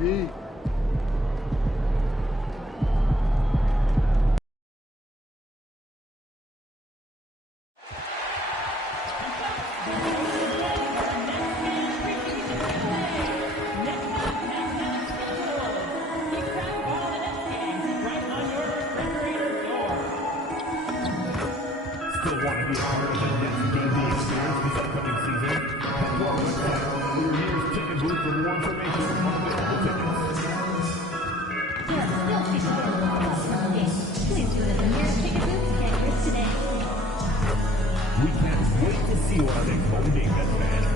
MP. Still want to be a part of the next game day experience this upcoming season? Head to our website or your nearest ticket booth for more information on available tickets. There are still tickets available for the game. Please visit the nearest ticket booth to get yours today. We can't wait to see you on our next home game, Mets fans.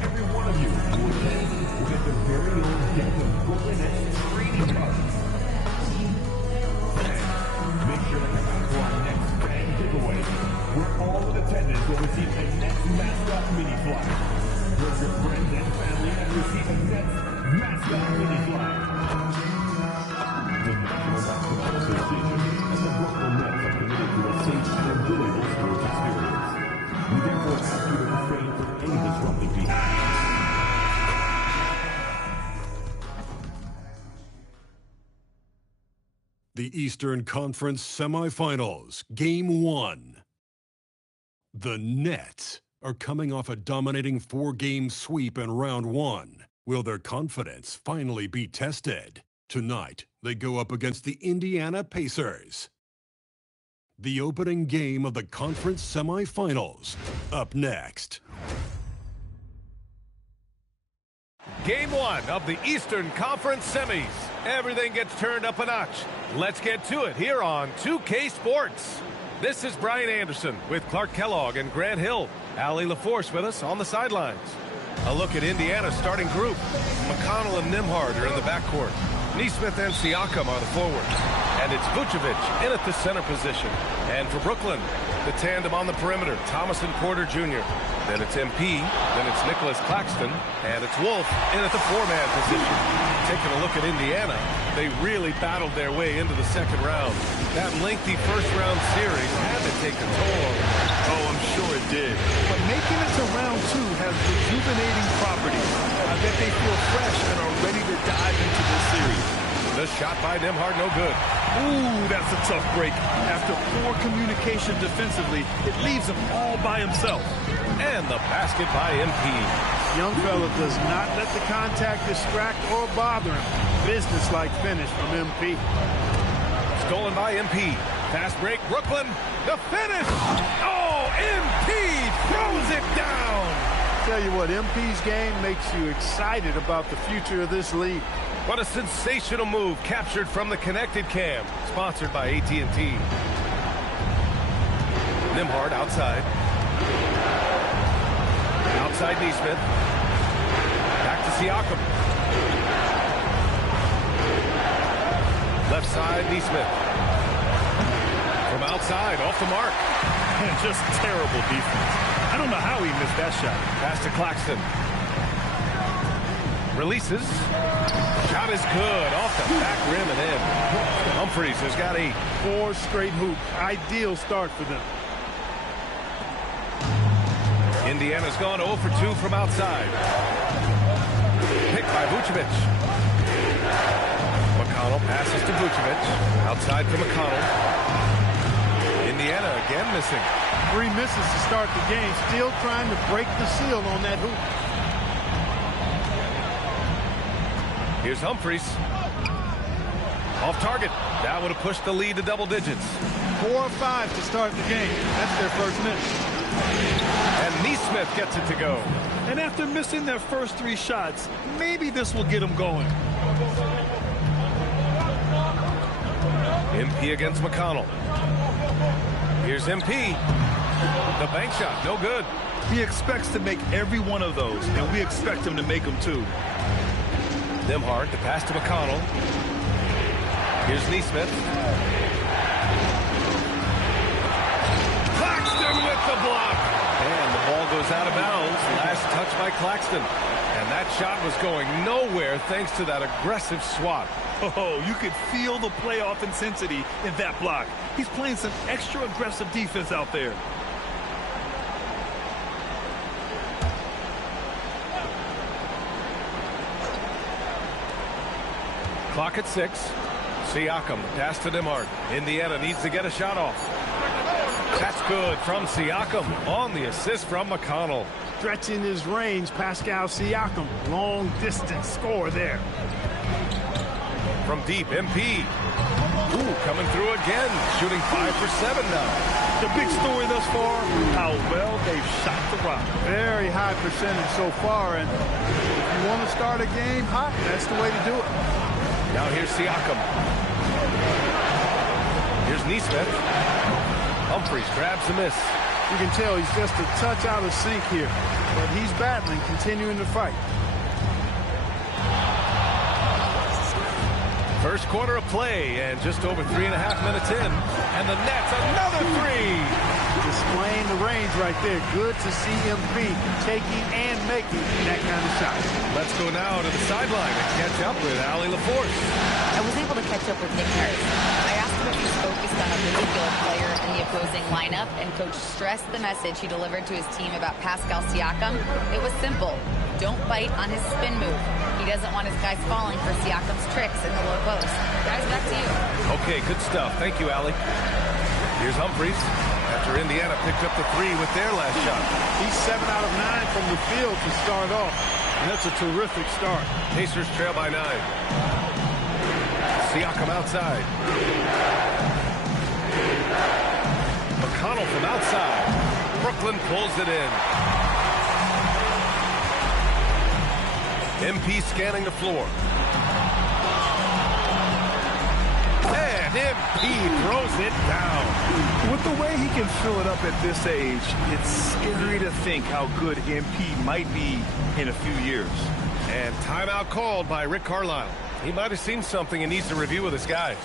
Every one of you who attends will get their very own deck of Brooklyn Nets trading cards. Fans, make sure to come out to our next fan giveaway, where all in attendance will receive a Nets mascot mini flag. Bring your friends and family and receive a Nets mascot mini flag. The National Basketball Association and the Brooklyn Nets are committed to a safe and enjoyable sports experience. We therefore ask you to refrain from any disruptive behavior. The Eastern Conference Semifinals, Game 1. The Nets are coming off a dominating 4-game sweep in Round 1. Will their confidence finally be tested? Tonight, they go up against the Indiana Pacers. The opening game of the conference semifinals, up next. Game 1 of the Eastern Conference semis. Everything gets turned up a notch. Let's get to it here on 2K Sports. This is Brian Anderson with Clark Kellogg and Grant Hill. Allie LaForce with us on the sidelines. A look at Indiana's starting group. McConnell and Nembhard are in the backcourt. Nesmith and Siakam are the forwards. And it's Vucevic in at the center position. And for Brooklyn, the tandem on the perimeter, Thomas and Porter Jr. Then it's MP, then it's Nicholas Claxton, and it's Wolf in at the 4-man position. Taking a look at Indiana, they really battled their way into the second round. That lengthy first-round series had to take a toll on them. Oh, I'm sure it did. But making it to round 2 has rejuvenating properties. I bet they feel fresh and are ready to dive into this series. The shot by Nembhard, no good. Ooh, that's a tough break. After poor communication defensively, it leaves him all by himself. And the basket by MP. Young fella does not let the contact distract or bother him. Business-like finish from MP. Stolen by MP. Fast break, Brooklyn. The finish. Oh, MP throws it down. Tell you what, MP's game makes you excited about the future of this league. What a sensational move captured from the connected cam. Sponsored by AT&T. Nembhard outside. Outside Nesmith. Back to Siakam. Left side Nesmith. From outside, off the mark. And just terrible defense. I don't know how he missed that shot. Pass to Claxton. Releases. Shot is good. Off the back rim and in. Humphries has got 8. 4 straight hoops. Ideal start for them. Indiana's gone 0 for 2 from outside. Picked by Vucevic. McConnell passes to Vucevic. Outside for McConnell. Indiana again missing. 3 misses to start the game. Still trying to break the seal on that hoop. Here's Humphries. Off target. That would have pushed the lead to double digits. 4 or 5 to start the game. That's their first miss. And Nesmith gets it to go. And after missing their first 3 shots, maybe this will get them going. MP against McConnell. Here's MP. The bank shot, no good. He expects to make every one of those, and we expect him to make them too. Nembhard, the pass to McConnell. Here's Nesmith. Claxton with the block. And the ball goes out of bounds. Last touch by Claxton. And that shot was going nowhere thanks to that aggressive swat. Oh, you could feel the playoff intensity in that block. He's playing some extra aggressive defense out there. Clock at 6. Siakam, pass to Demart. Indiana needs to get a shot off. That's good from Siakam on the assist from McConnell. Stretching his range, Pascal Siakam. Long distance score there. From deep, MP. Ooh, coming through again. Shooting 5 for 7 now. The big story thus far, how well they've shot the rock. Very high percentage so far, and if you want to start a game hot, that's the way to do it. Now here's Siakam. Here's Neesmith. Humphries grabs the miss. You can tell he's just a touch out of sync here, but he's battling, continuing to fight. First quarter of play, and just over 3.5 minutes in. And the Nets, another three! Displaying the range right there. Good to see MP taking and making that kind of shot. Let's go now to the sideline and catch up with Allie LaForce. I was able to catch up with Nick Nurse. I asked him if he's focused on a particular player in the opposing lineup, and Coach stressed the message he delivered to his team about Pascal Siakam. It was simple. Don't bite on his spin move. He doesn't want his guys falling for Siakam's tricks in the low post. Guys, back to you. Okay, good stuff. Thank you, Allie. Here's Humphries. After Indiana picked up the 3 with their last shot. He's 7 out of 9 from the field to start off. And that's a terrific start. Pacers trail by 9. Siakam outside. McConnell from outside. Brooklyn pulls it in. MP scanning the floor. And MP throws it down. With the way he can fill it up at this age, it's scary to think how good MP might be in a few years. And timeout called by Rick Carlisle. He might have seen something and needs to review with his guys.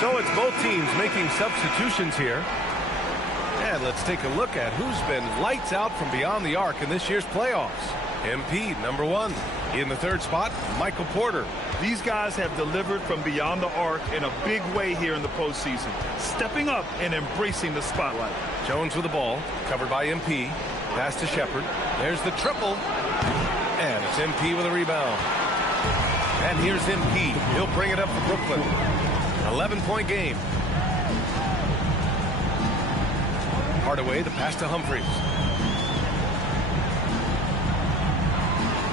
So it's both teams making substitutions here. And let's take a look at who's been lights out from beyond the arc in this year's playoffs. MP, number 1. In the third spot, Michael Porter. These guys have delivered from beyond the arc in a big way here in the postseason, stepping up and embracing the spotlight. Jones with the ball, covered by MP. Pass to Shepard. There's the triple. And it's MP with a rebound. And here's MP. He'll bring it up for Brooklyn. 11-point game. Hardaway, the pass to Humphries.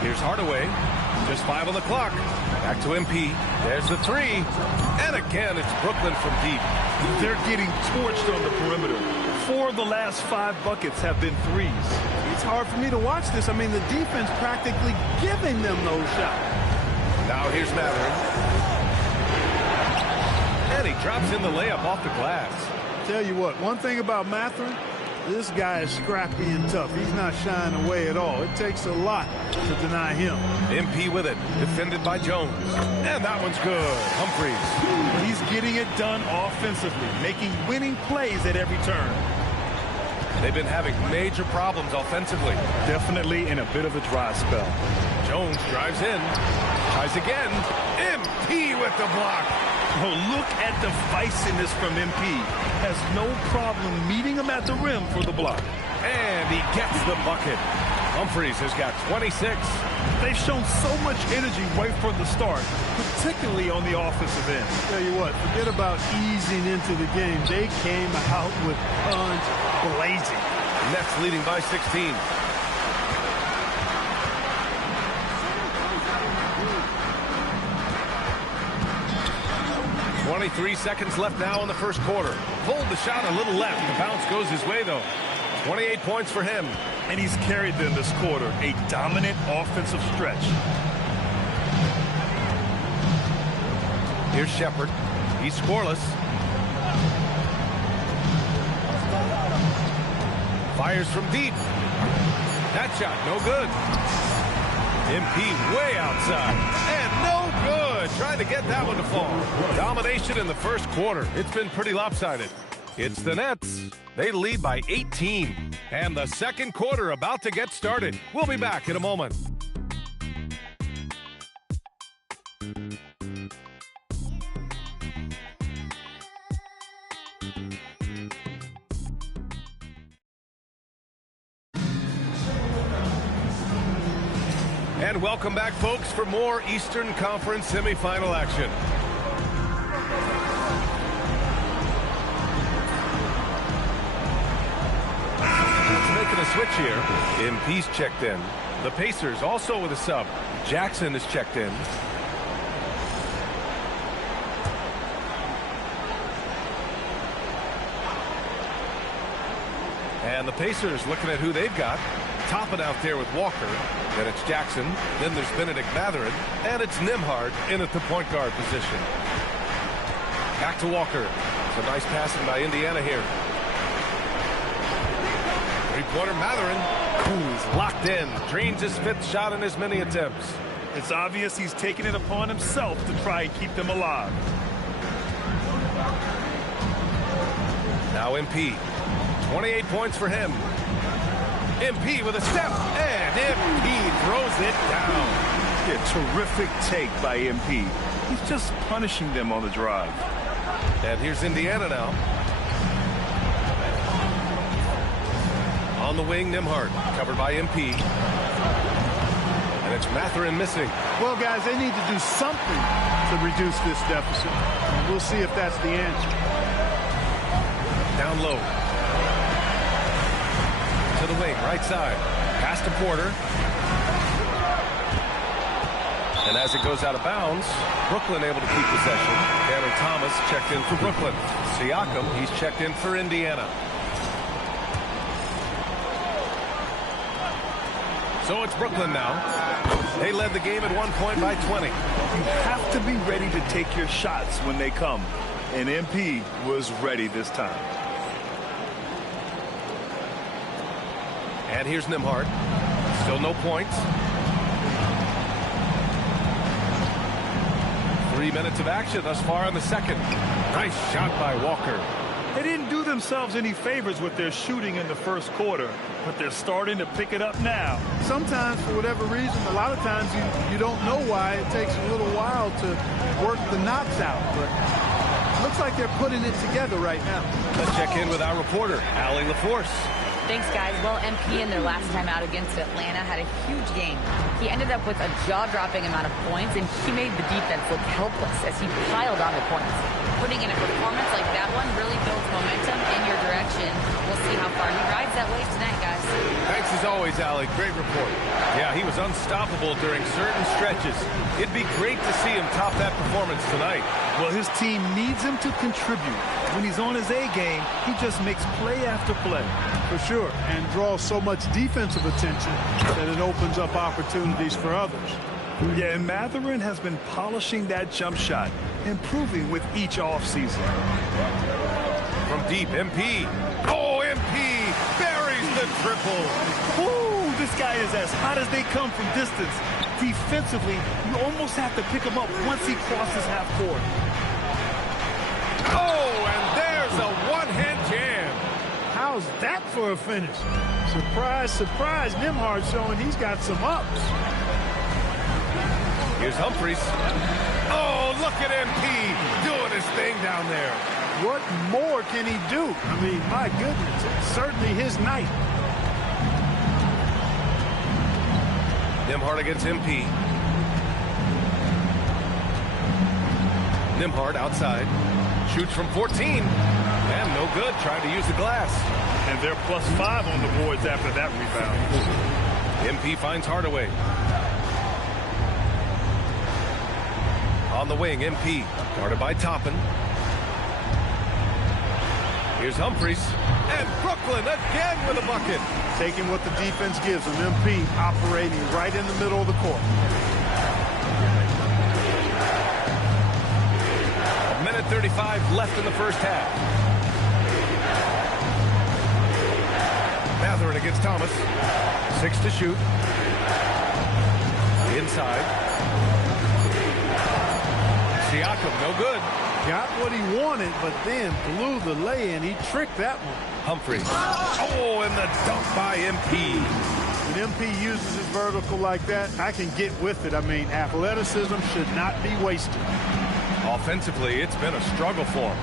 Here's Hardaway. Just 5 on the clock. Back to MP. There's the 3. And again, it's Brooklyn from deep. They're getting torched on the perimeter. 4 of the last 5 buckets have been threes. It's hard for me to watch this. I mean, the defense practically giving them those shots. Now here's Mathurin. And he drops in the layup off the glass. Tell you what, one thing about Mathurin, this guy is scrappy and tough. He's not shying away at all. It takes a lot to deny him. MP with it, defended by Jones. And that one's good. Humphries. He's getting it done offensively, making winning plays at every turn. They've been having major problems offensively. Definitely in a bit of a dry spell. Jones drives in. Tries again. MP with the block. Oh, look at the feistiness from MP. Has no problem meeting him at the rim for the block. And he gets the bucket. Humphries has got 26. They've shown so much energy right from the start, particularly on the offensive end. Tell you what, forget about easing into the game. They came out with guns blazing. Nets leading by 16. .23 seconds left now in the first quarter. Pulled the shot a little left. The bounce goes his way, though. 28 points for him. And he's carried them this quarter. A dominant offensive stretch. Here's Shepard. He's scoreless. Fires from deep. That shot, no good. MP way outside. And no good. Trying to get that one to fall. Domination in the first quarter. It's been pretty lopsided. It's the Nets. They lead by 18. And the second quarter about to get started. We'll be back in a moment. And welcome back, folks, for more Eastern Conference semifinal action. Making a switch here. MP's checked in. The Pacers also with a sub. Jackson is checked in. And the Pacers looking at who they've got. Topping out there with Walker. Then it's Jackson. Then there's Benedict Mathurin. And it's Nembhard in at the point guard position. Back to Walker. It's a nice passing by Indiana here. Three-pointer Mathurin. He's locked in. Drains his 5th shot in as many attempts. It's obvious he's taking it upon himself to try and keep them alive. Now MP. 28 points for him. MP with a step. And MP throws it down. Yeah, terrific take by MP. He's just punishing them on the drive. And here's Indiana now. On the wing, Nembhard, covered by MP. And it's Mathurin missing. Well, guys, they need to do something to reduce this deficit. We'll see if that's the answer. Down low. To the wing, right side. Pass to Porter. And as it goes out of bounds, Brooklyn able to keep possession. Cameron Thomas checked in for Brooklyn. Siakam, he's checked in for Indiana. So it's Brooklyn now. They led the game at 1 point by 20. You have to be ready to take your shots when they come. And MP was ready this time. And here's Nembhard. Still no points. 3 minutes of action thus far in the second. Nice shot by Walker. They didn't do themselves any favors with their shooting in the first quarter, but they're starting to pick it up now. Sometimes, for whatever reason, a lot of times you don't know why. It takes a little while to work the knots out, but it looks like they're putting it together right now. Let's check in with our reporter, Allie LaForce. Thanks, guys. Well, MP in their last time out against Atlanta had a huge game. He ended up with a jaw-dropping amount of points, and he made the defense look helpless as he piled on the points. Putting in a performance like that one really builds momentum in your direction. We'll see how far he rides that wave tonight, guys. Thanks as always, Allie. Great report. Yeah, he was unstoppable during certain stretches. It'd be great to see him top that performance tonight. Well, his team needs him to contribute. When he's on his A game, he just makes play after play. For sure, and draws so much defensive attention that it opens up opportunities for others. Yeah, and Mathurin has been polishing that jump shot, improving with each offseason. From deep, MP. Oh, MP buries the triple. Ooh, this guy is as hot as they come from distance. Defensively, you almost have to pick him up once he crosses half court. Oh, and there's a one-hand jam. How's that for a finish? Surprise, surprise. Nembhard showing he's got some ups. Here's Humphries. Oh, look at MP doing his thing down there. What more can he do? I mean, my goodness, it's certainly his night. Nembhard against MP. Nembhard outside. Shoots from 14. And no good, trying to use the glass. And they're +5 on the boards after that rebound. MP finds Hardaway. On the wing, MP. Guarded by Toppin. Here's Humphries. And Brooklyn again with a bucket. Taking what the defense gives them. MP operating right in the middle of the court. A minute 35 left in the first half. Mathurin against Thomas. 6 to shoot. Inside. Siakam, no good. Got what he wanted, but then blew the lay-in. He tricked that one. Humphries. Oh, and the dunk by MP. When MP uses his vertical like that, I can get with it. I mean, athleticism should not be wasted. Offensively, it's been a struggle for him.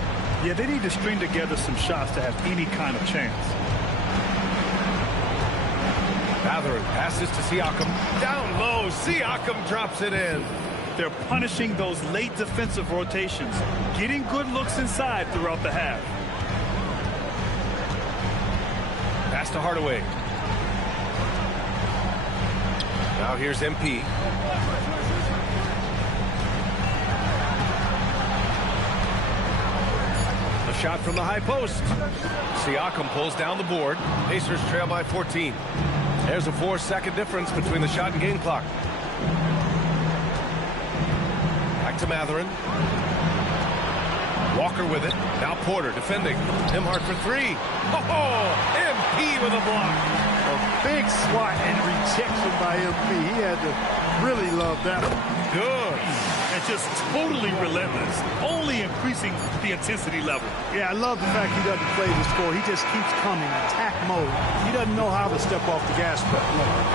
Yeah, they need to string together some shots to have any kind of chance. Mathurin passes to Siakam. Down low, Siakam drops it in. They're punishing those late defensive rotations, getting good looks inside throughout the half. Pass to Hardaway. Now here's MP. A shot from the high post. Siakam pulls down the board. Pacers trail by 14. There's a 4-second difference between the shot and game clock. Back to Mathurin. Walker with it. Now Porter defending. Nembhard for three. Oh, MP with a block. A big swat and rejection by MP. He had to really love that one. Good. And just totally relentless, only increasing the intensity level. Yeah, I love the fact he doesn't play the score. He just keeps coming, attack mode. He doesn't know how to step off the gas pedal.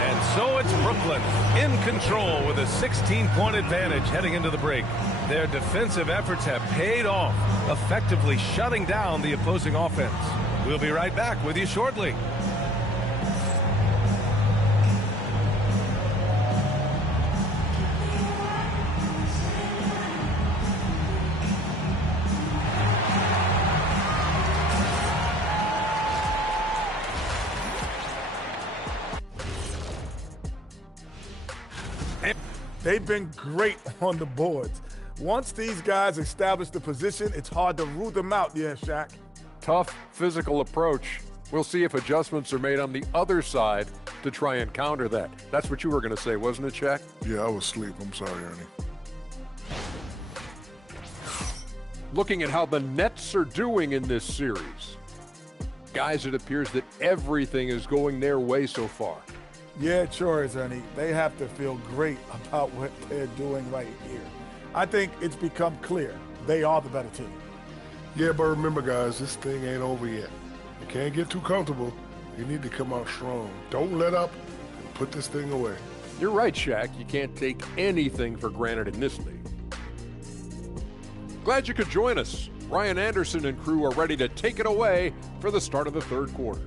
And so it's Brooklyn in control with a 16-point advantage heading into the break. Their defensive efforts have paid off, effectively shutting down the opposing offense. We'll be right back with you shortly. They've been great on the boards. Once these guys establish the position, it's hard to root them out, yeah, Shaq. Tough physical approach. We'll see if adjustments are made on the other side to try and counter that. That's what you were going to say, wasn't it, Shaq? Yeah, I was asleep. I'm sorry, Ernie. Looking at how the Nets are doing in this series. Guys, it appears that everything is going their way so far. Yeah, it sure is, Ernie. They have to feel great about what they're doing right here. I think it's become clear they are the better team. Yeah, but remember, guys, this thing ain't over yet. You can't get too comfortable. You need to come out strong. Don't let up and put this thing away. You're right, Shaq. You can't take anything for granted in this league. Glad you could join us. Ryan Anderson and crew are ready to take it away for the start of the third quarter.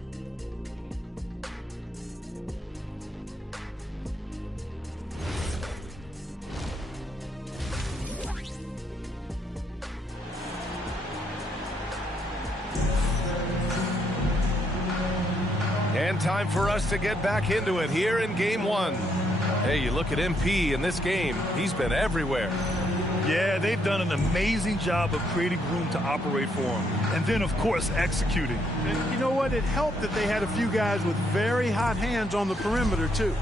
And time for us to get back into it here in game one. Hey, you look at MP in this game, he's been everywhere. Yeah, they've done an amazing job of creating room to operate for him. And then, of course, executing. And you know what? It helped that they had a few guys with very hot hands on the perimeter, too.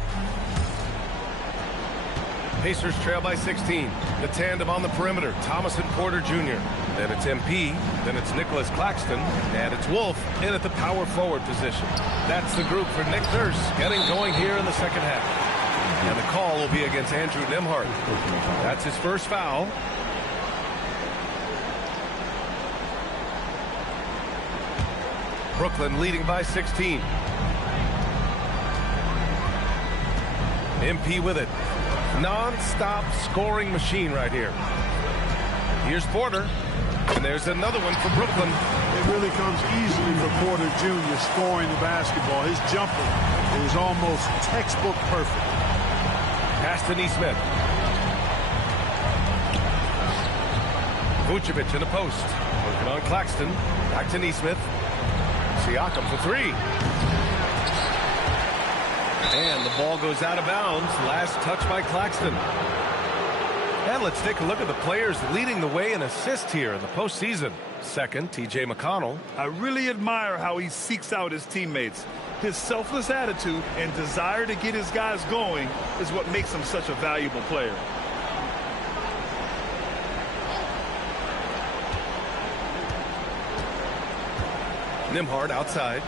Pacers trail by 16. The tandem on the perimeter, Thomas and Porter Jr. Then it's MP, then it's Nicholas Claxton, and it's Wolf in at the power forward position. That's the group for Nick Nurse getting going here in the second half. And the call will be against Andrew Nembhard. That's his first foul. Brooklyn leading by 16. MP with it. Non-stop scoring machine right here. Here's Porter. And there's another one for Brooklyn. It really comes easily for Porter Jr. scoring the basketball. His jumper is almost textbook perfect. Pass to Nesmith. Vucevic in the post. Working on Claxton. Back to Nesmith. Siakam for three. And the ball goes out of bounds. Last touch by Claxton. And let's take a look at the players leading the way in assists here in the postseason. Second, TJ McConnell. I really admire how he seeks out his teammates. His selfless attitude and desire to get his guys going is what makes him such a valuable player. Nembhard outside.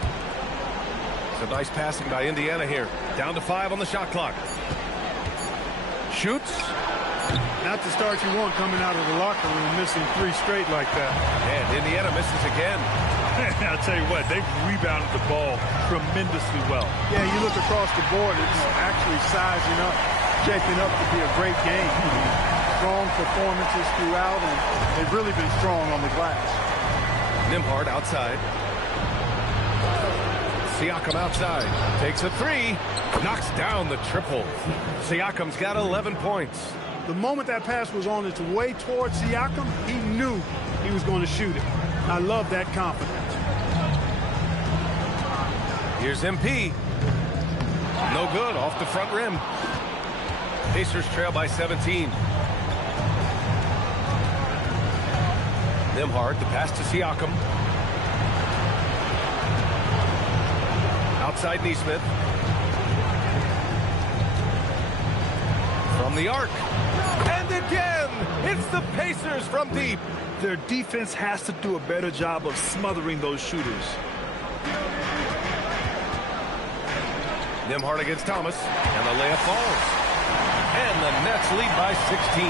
Some nice passing by Indiana here. Down to 5 on the shot clock. Shoots. Not the start you want coming out of the locker room, missing 3 straight like that. And Indiana misses again. I'll tell you what, they've rebounded the ball tremendously well. Yeah, you look across the board, it's actually sizing up, shaping up to be a great game. Strong performances throughout, and they've really been strong on the glass. Nembhard outside. Siakam outside. Takes a three. Knocks down the triple. Siakam's got 11 points. The moment that pass was on its way towards Siakam, he knew he was going to shoot it. I love that confidence. Here's MP. No good, off the front rim. Pacers trail by 17. Nembhard, the pass to Siakam. Outside Nesmith. From the arc. And again, it's the Pacers from deep. Their defense has to do a better job of smothering those shooters. Nembhard against Thomas, and the layup falls. And the Nets lead by 16.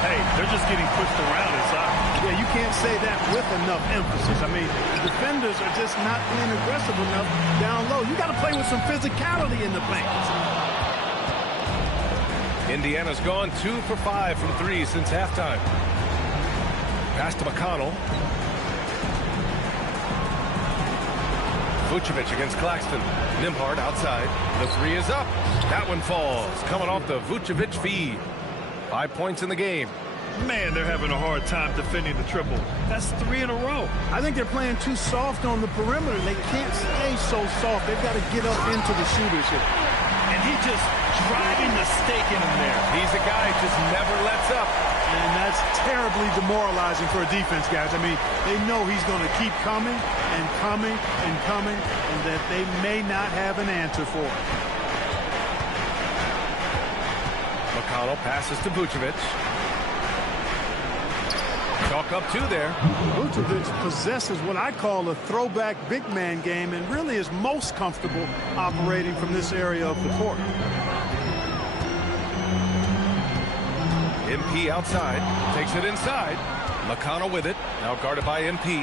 Hey, they're just getting pushed around inside. Yeah, you can't say that with enough emphasis. I mean, the defenders are just not being aggressive enough down low. You got to play with some physicality in the paint. Indiana's gone 2 for 5 from 3 since halftime. Pass to McConnell. Vucevic against Claxton. Nembhard outside. The three is up. That one falls. Coming off the Vucevic feed. 5 points in the game. Man, they're having a hard time defending the triple. That's 3 in a row. I think they're playing too soft on the perimeter. They can't stay so soft. They've got to get up into the shooters here. And he just driving the stake in him there. He's a guy who just never lets up. And that's terribly demoralizing for a defense, guys. I mean, they know he's going to keep coming and coming and coming, and that they may not have an answer for it. McConnell passes to Vucevic. Chalk up 2 there. Vucevic possesses what I call a throwback big man game and really is most comfortable operating from this area of the court. MP outside, takes it inside. McConnell with it, now guarded by MP.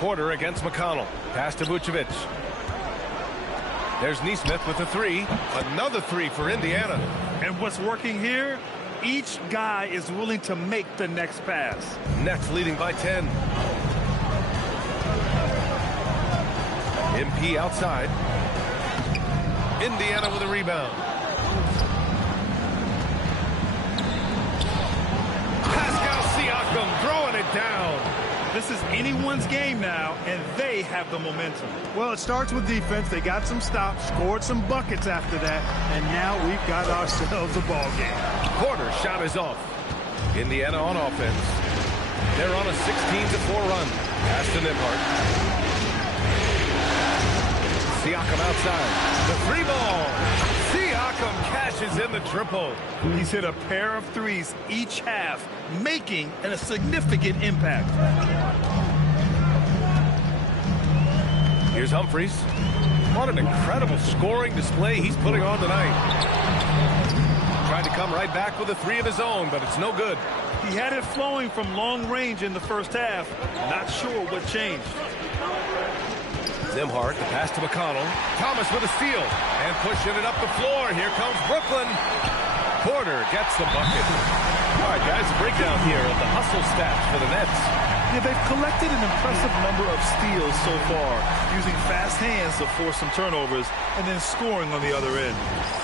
Porter against McConnell. Pass to Vucevic. There's Nesmith with a 3. Another 3 for Indiana. And what's working here? Each guy is willing to make the next pass. Nets leading by 10. MP outside. Indiana with a rebound. Siakam throwing it down. This is anyone's game now, and they have the momentum. Well, it starts with defense. They got some stops, scored some buckets after that, and now we've got ourselves a ball game. Porter's shot is off. Indiana on offense. They're on a 16-4 run. Pass to Nembhard. Siakam outside. The 3-ball. Siakam cashes in the triple. He's hit a pair of threes each half, making a significant impact. Here's Humphries. What an incredible scoring display he's putting on tonight. Tried to come right back with a 3 of his own, but it's no good. He had it flowing from long range in the first half. Not sure what changed. Nembhard, the pass to McConnell. Thomas with a steal. And pushing it up the floor. Here comes Brooklyn. Porter gets the bucket. All right, guys, a breakdown here of the hustle stats for the Nets. Yeah, they've collected an impressive number of steals so far, using fast hands to force some turnovers and then scoring on the other end.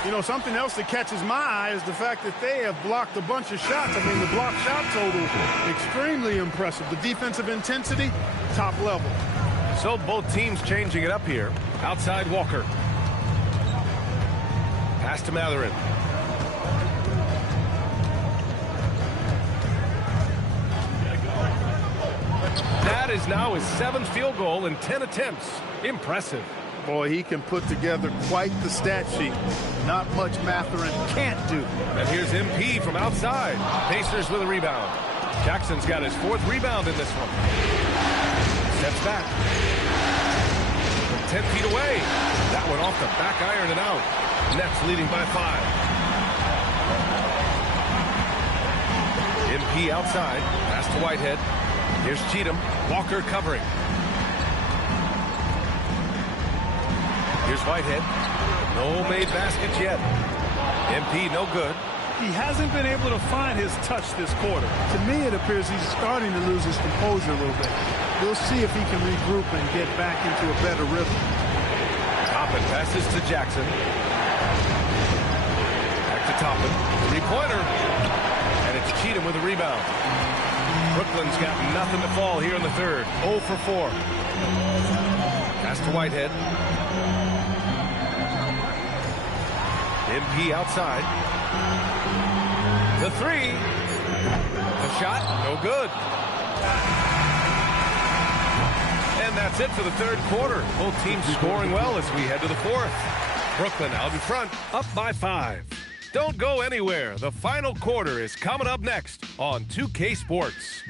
You know, something else that catches my eye is the fact that they have blocked a bunch of shots. I mean, the block shot total, extremely impressive. The defensive intensity, top level. So both teams changing it up here. Outside Walker. Pass to Matherin. That is now his 7th field goal in 10 attempts. Impressive. Boy, he can put together quite the stat sheet. Not much Matherin can't do. And here's MP from outside. Pacers with a rebound. Jackson's got his 4th rebound in this one. Steps back. 10 feet away. That one off the back iron and out. Nets leading by 5. MP outside. Pass to Whitehead. Here's Cheatham. Walker covering. Here's Whitehead. No made baskets yet. MP no good. He hasn't been able to find his touch this quarter. To me, it appears he's starting to lose his composure a little bit. We'll see if he can regroup and get back into a better rhythm. Toppin passes to Jackson. Back to Toppin. Three-pointer. And it's Cheatham with a rebound. Brooklyn's got nothing to fall here in the third. 0 for 4. Pass to Whitehead. MP outside. The three. The shot, no good. And that's it for the third quarter. Both teams scoring well as we head to the fourth. Brooklyn out in front, up by 5. Don't go anywhere. The final quarter is coming up next on 2K Sports.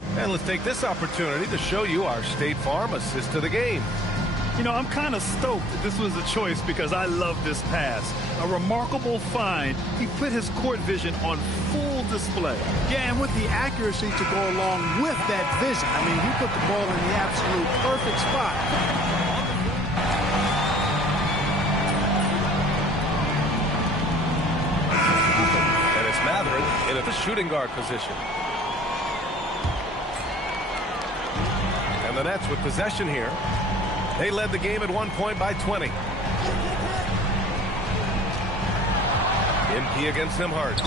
And let's take this opportunity to show you our State Farm assist to the game. You know, I'm kind of stoked that this was a choice because I love this pass. A remarkable find. He put his court vision on full display. Yeah, and with the accuracy to go along with that vision. I mean, he put the ball in the absolute perfect spot. And it's Matherin in a shooting guard position. And the Nets with possession here. They led the game at 1 point by 20. MP against Nimhart.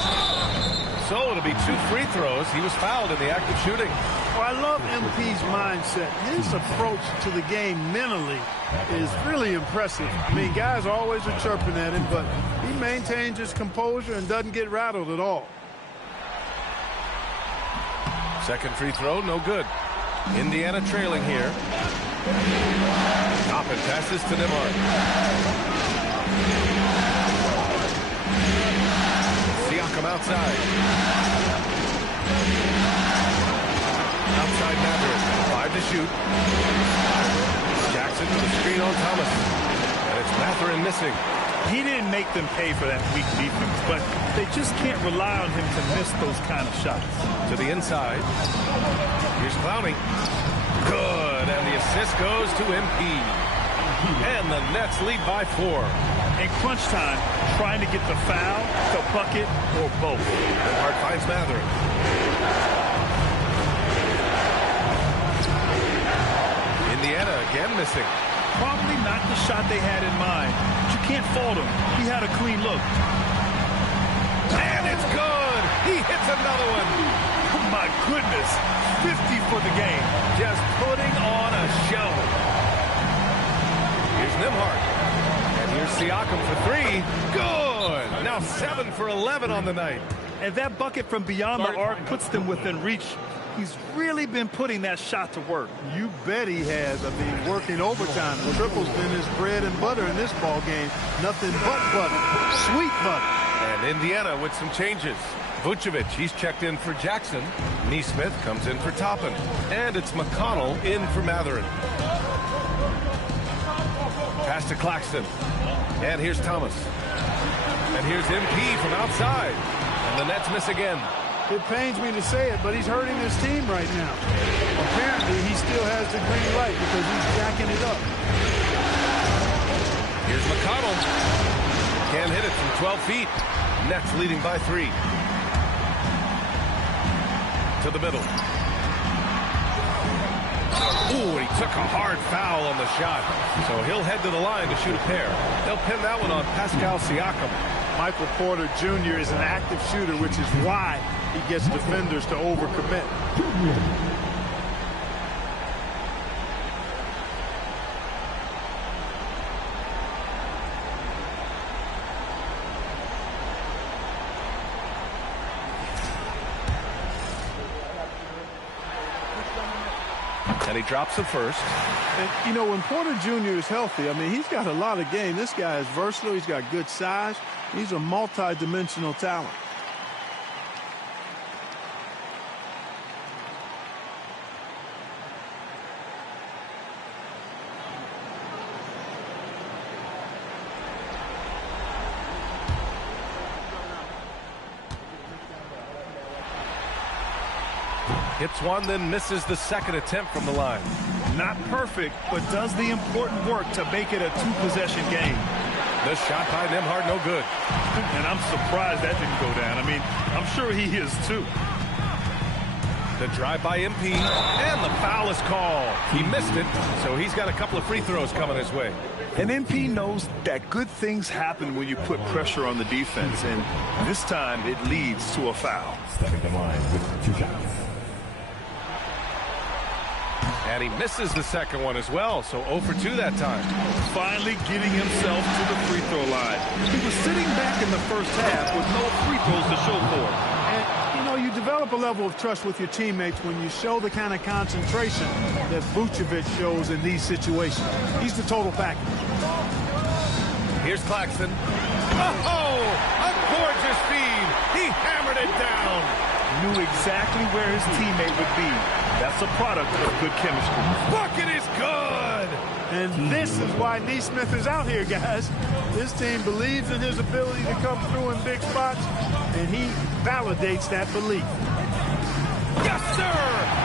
So it'll be 2 free throws. He was fouled in the act of shooting. Well, I love MP's mindset. His approach to the game mentally is really impressive. I mean, guys always are chirping at him, but he maintains his composure and doesn't get rattled at all. Second free throw, no good. Indiana trailing here. Toppin passes to Nimhart. Siakam outside. Outside Matherin. 5 to shoot. Jackson with a screen on Thomas. And it's Matherin missing. He didn't make them pay for that weak defense, but they just can't rely on him to miss those kind of shots. To the inside. Here's Clowney. Good, and the assist goes to MP. And the Nets lead by 4. In crunch time, trying to get the foul, the bucket, or both. Hart finds Matherin. Indiana again missing. Probably not the shot they had in mind. But you can't fault him. He had a clean look. And it's good. He hits another one. Oh, my goodness. 50 for the game. Just putting on a show. Here's Nimhart. And here's Siakam for 3. Good. Now 7 for 11 on the night. And that bucket from beyond the arc puts them within reach. He's really been putting that shot to work. You bet he has. I mean, working overtime. The triple's been his bread and butter in this ball game. Nothing but butter. Sweet butter. And Indiana with some changes. Vucevic, he's checked in for Jackson. Neesmith comes in for Toppin. And it's McConnell in for Matherin. Pass to Claxton. And here's Thomas. And here's MP from outside. And the Nets miss again. It pains me to say it, but he's hurting his team right now. Apparently, he still has the green light because he's jacking it up. Here's McConnell. Can't hit it from 12 feet. Nets leading by 3. To the middle. Ooh, he took a hard foul on the shot. So he'll head to the line to shoot a pair. They'll pin that one on Pascal Siakam. Michael Porter Jr. is an active shooter, which is why he gets defenders to overcommit. And he drops the first. And, you know, when Porter Jr. is healthy, I mean, he's got a lot of game. This guy is versatile. He's got good size. He's a multi-dimensional talent. Hits one, then misses the second attempt from the line. Not perfect, but does the important work to make it a two-possession game. The shot by Nembhard, no good. And I'm surprised that didn't go down. I mean, I'm sure he is too. The drive by MP, and the foul is called. He missed it, so he's got a couple of free throws coming his way. And MP knows that good things happen when you put pressure on the defense, and this time it leads to a foul. Stepping the line with 2 shots. And he misses the second one as well, so 0 for 2 that time. Finally getting himself to the free throw line. He was sitting back in the first half with no free throws to show for it. And, you know, you develop a level of trust with your teammates when you show the kind of concentration that Vucevic shows in these situations. He's the total package. Here's Claxton. Oh, a gorgeous feed. He hammered it down. Knew exactly where his teammate would be. That's a product of good chemistry. Bucket is good. And this is why Nesmith is out here, guys. This team believes in his ability to come through in big spots, and he validates that belief. Yes, sir.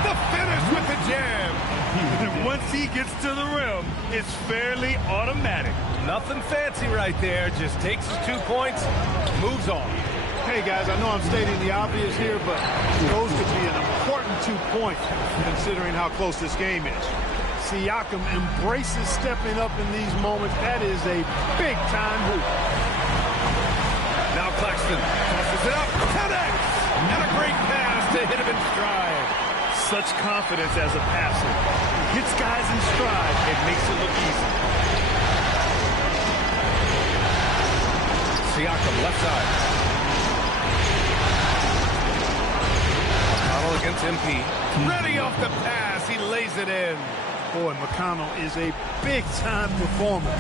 The finish with the jam. Once he gets to the rim, it's fairly automatic. Nothing fancy right there. Just takes his 2 points, moves on. Hey, guys, I know I'm stating the obvious here, but those could be an important 2 points considering how close this game is. Siakam embraces stepping up in these moments. That is a big-time hoop. Now Claxton tosses it up. 10X! And a great pass to hit him in stride. Such confidence as a passer. Hits guys in stride. It makes it look easy. Siakam, left side. McConnell against MP. Ready off the pass. He lays it in. Boy, McConnell is a big-time performer.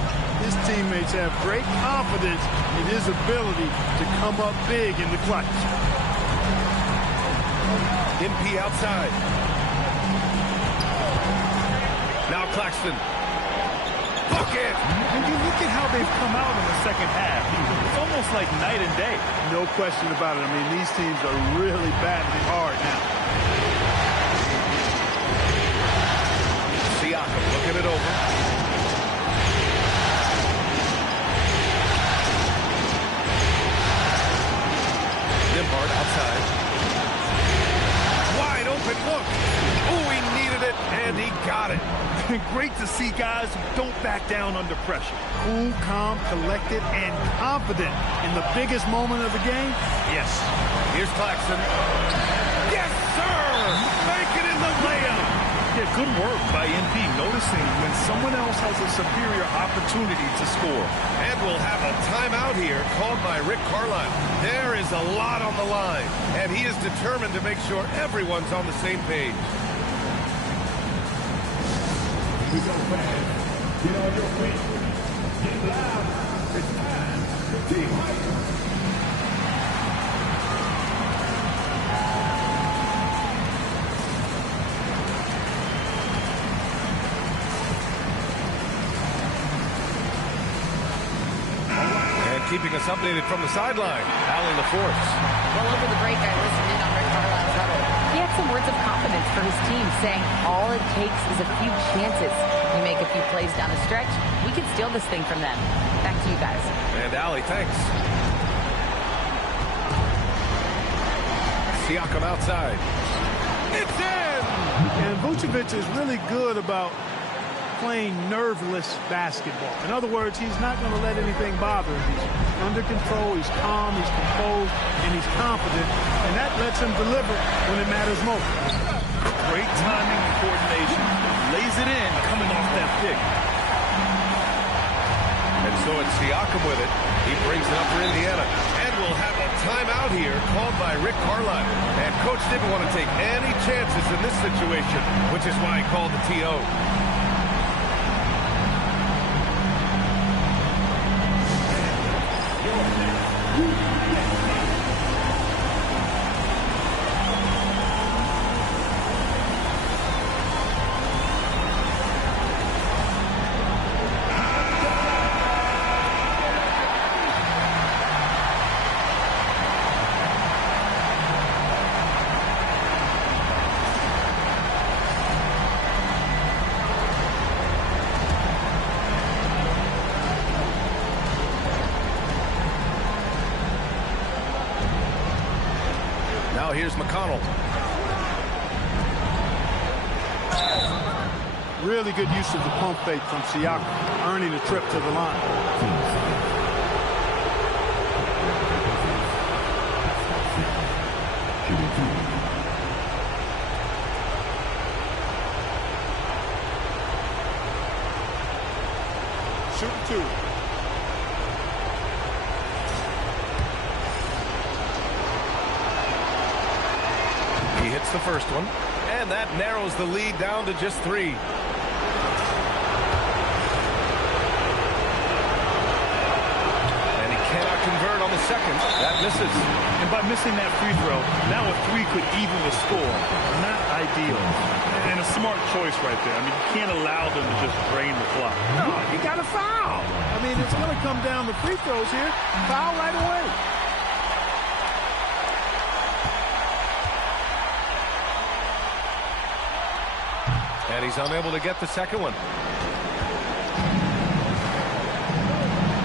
His teammates have great confidence in his ability to come up big in the clutch. MP outside. Now Claxton. Bucket! And you look at how they've come out in the second half. It's almost like night and day. No question about it. I mean, these teams are really battling hard now. Siakam looking it over. Nembhard outside. Wide open look. Oh, he needed it, and he got it. Great to see guys who don't back down under pressure. Cool, calm, collected, and confident in the biggest moment of the game. Yes. Here's Claxton. Yes, sir! Make it in the layup. Yeah, good work by MP, noticing when someone else has a superior opportunity to score. And we'll have a timeout here called by Rick Carlisle. There is a lot on the line, and he is determined to make sure everyone's on the same page. We go fast. Get on your feet. Get loud. It's time for team hype. Keeping us updated from the sideline, Allie LaForce. Well, over the break, I listened in on Rick Carlisle's huddle. He had some words of confidence for his team, saying all it takes is a few chances. We make a few plays down the stretch, we can steal this thing from them. Back to you guys. And Allie, thanks. Siakam outside. It's in! And Vucevic is really good about playing nerveless basketball. In other words, he's not going to let anything bother him. He's under control, he's calm, he's composed, and he's confident, and that lets him deliver when it matters most. Great timing and coordination. Lays it in coming off that pick. And so it's Siakam with it. He brings it up for Indiana. And we'll have a timeout here called by Rick Carlisle. And Coach didn't want to take any chances in this situation, which is why he called the TO. Now here's McConnell. Really good use of the pump fake from Siakam, earning a trip to the line. Shooting 2. He hits the first one, and that narrows the lead down to just 3. And he cannot convert on the second. That misses. And by missing that free throw, now a 3 could even the score. Not ideal. And a smart choice right there. I mean, you can't allow them to just drain the clock. No, you got to foul. I mean, it's going to come down to free throws here. Foul right away. And he's unable to get the second one.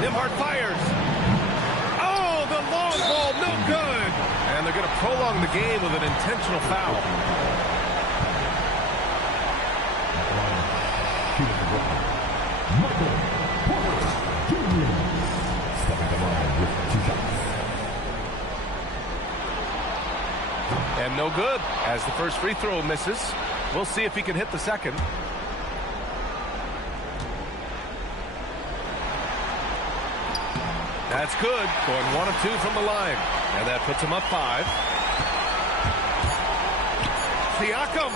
Nimhart fires. Oh, the long ball, no good. And they're going to prolong the game with an intentional foul. And no good, as the first free throw misses. We'll see if he can hit the second. That's good, going 1 of 2 from the line. And that puts him up 5. Siakam,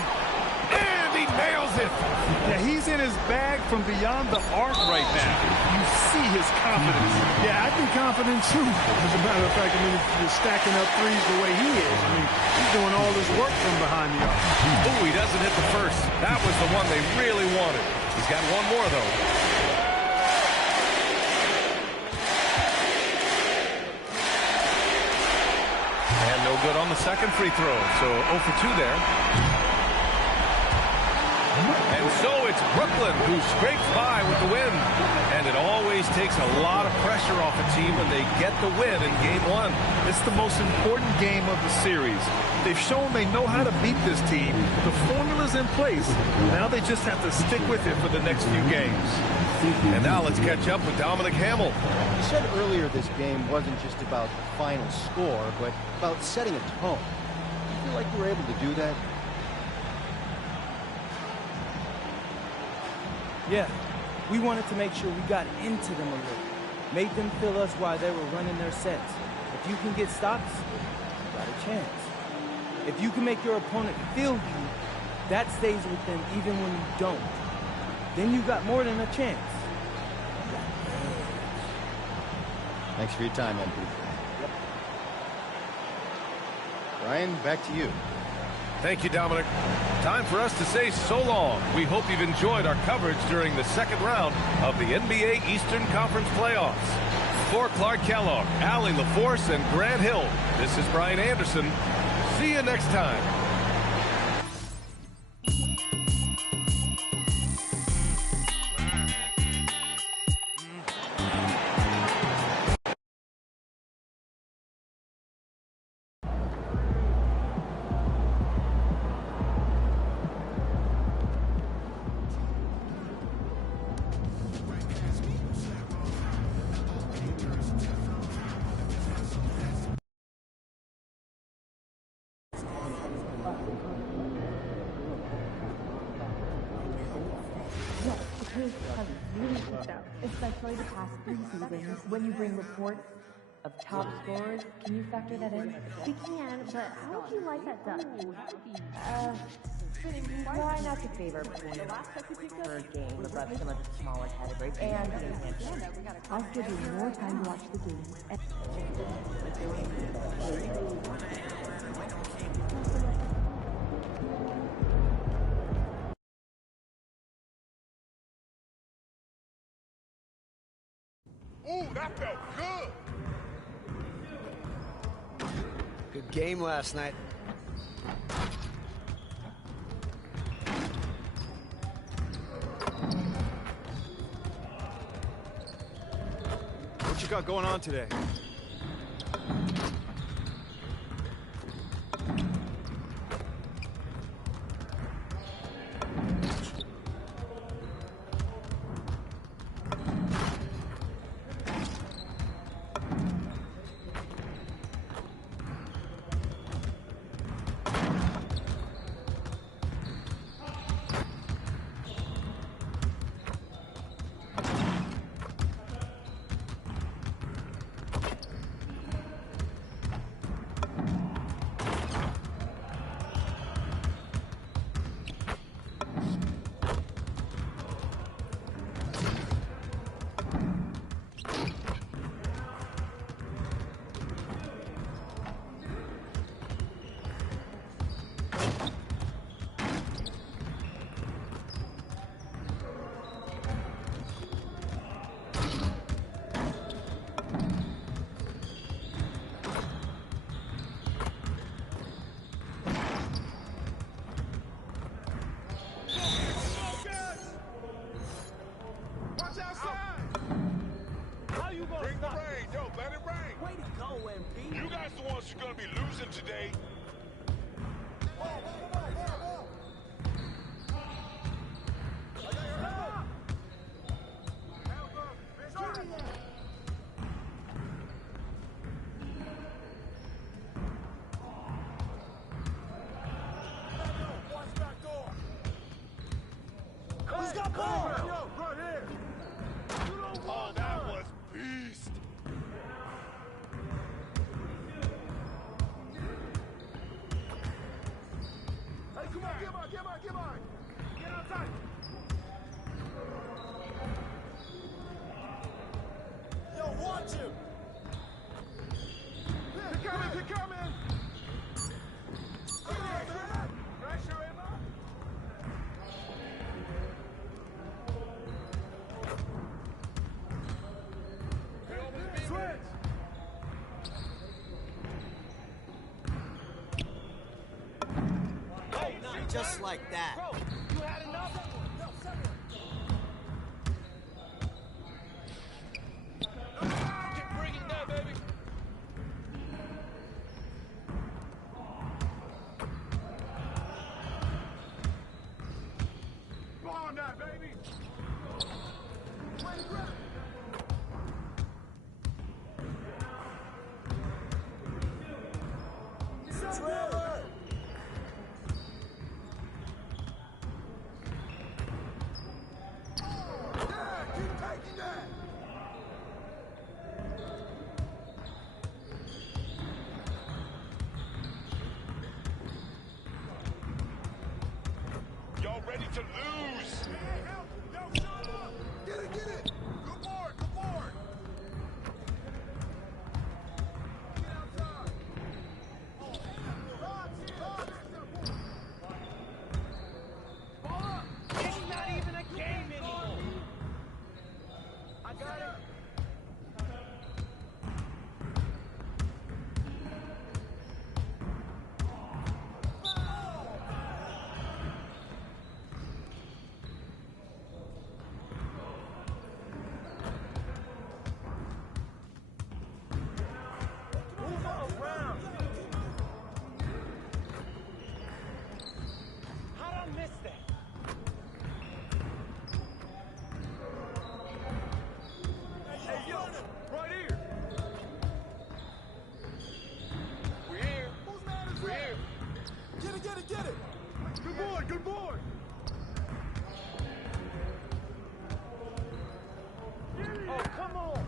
and he nails it. Yeah, he's in his bag from beyond the arc right now. You see his confidence. Yeah, I'd be confident too. As a matter of fact, I mean, if you're stacking up threes the way he is, I mean, he's doing all this work from behind the arc. Oh, he doesn't hit the first. That was the one they really wanted. He's got one more, though. And no good on the second free throw. So 0 for 2 there. And so it's Brooklyn who scrapes by with the win. And it always takes a lot of pressure off a team when they get the win in Game 1. It's the most important game of the series. They've shown they know how to beat this team. The formula's in place. Now they just have to stick with it for the next few games. And now let's catch up with Dominic Hamill. You said earlier this game wasn't just about the final score, but about setting a tone. Do you feel like you were able to do that? Yeah, we wanted to make sure we got into them a little. Made them feel us while they were running their sets. If you can get stops, you got a chance. If you can make your opponent feel you, that stays with them even when you don't. Then you got more than a chance. Thanks for your time, MP. Yep. Ryan, back to you. Thank you, Dominic. Time for us to say so long. We hope you've enjoyed our coverage during the second round of the NBA Eastern Conference Playoffs. For Clark Kellogg, Allie LaForce, and Grant Hill, this is Brian Anderson. See you next time. Especially the past 3 seasons, when you bring reports of top scorers, can you factor that in? We can, but how would you like that done? Try not to favor points per game above some of the smaller categories. And I'll give you more time to watch the games. Ooh, that felt good. Good game last night. What you got going on today? Oh, right here. Oh, that was beast. Hey, come on, get on. Get outside. Yo, watch him. They're coming. Pressure him up. Switch. Oh, not just like that. Bro, you had enough? Keep bringing that, baby. Ball on that, baby. Way to grab. Trailer. Yeah, keep taking that. Y'all ready to lose? Get it. Good board. Get outside. Ball up. It's not even a game anymore. I got it. Move around. How'd I miss that? Hey, yo, right here. We're here. Whose man is that? Get it. Good boy. Oh, come on.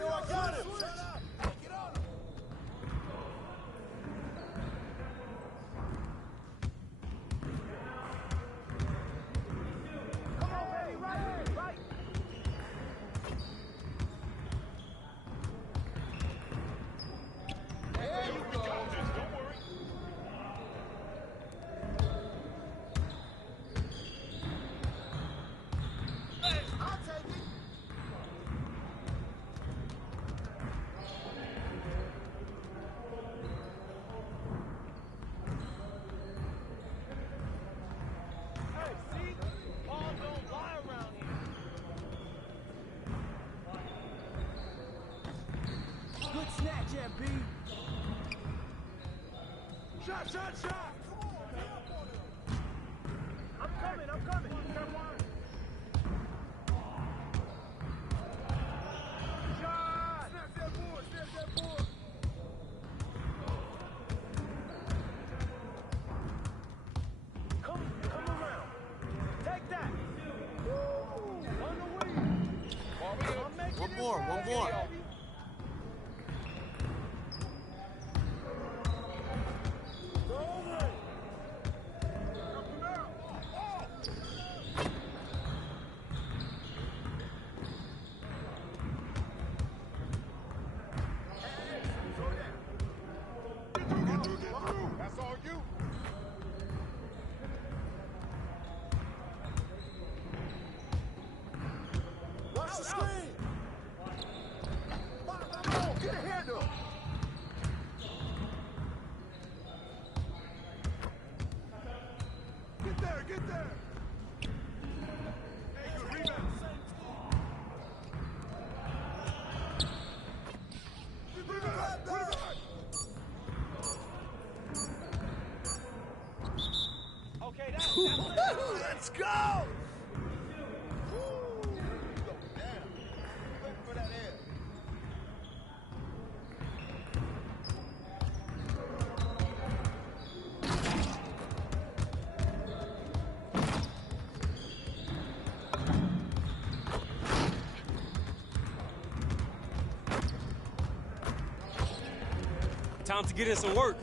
Yo, I got him. Get on him. Come on, baby. Right. There you go. Don't worry. I'll take it. Hey, see? Ball don't lie around here. Good snatch, MB. Shot. Come on, get up on him. I'm coming. Shot. Snap that board. Come around. Take that. Woo! On the wing. I'm making One it more. right, baby. Go over it. Help him out. Hey, slow down. Get through. That's all you. Watch the screen. Time to get in some work.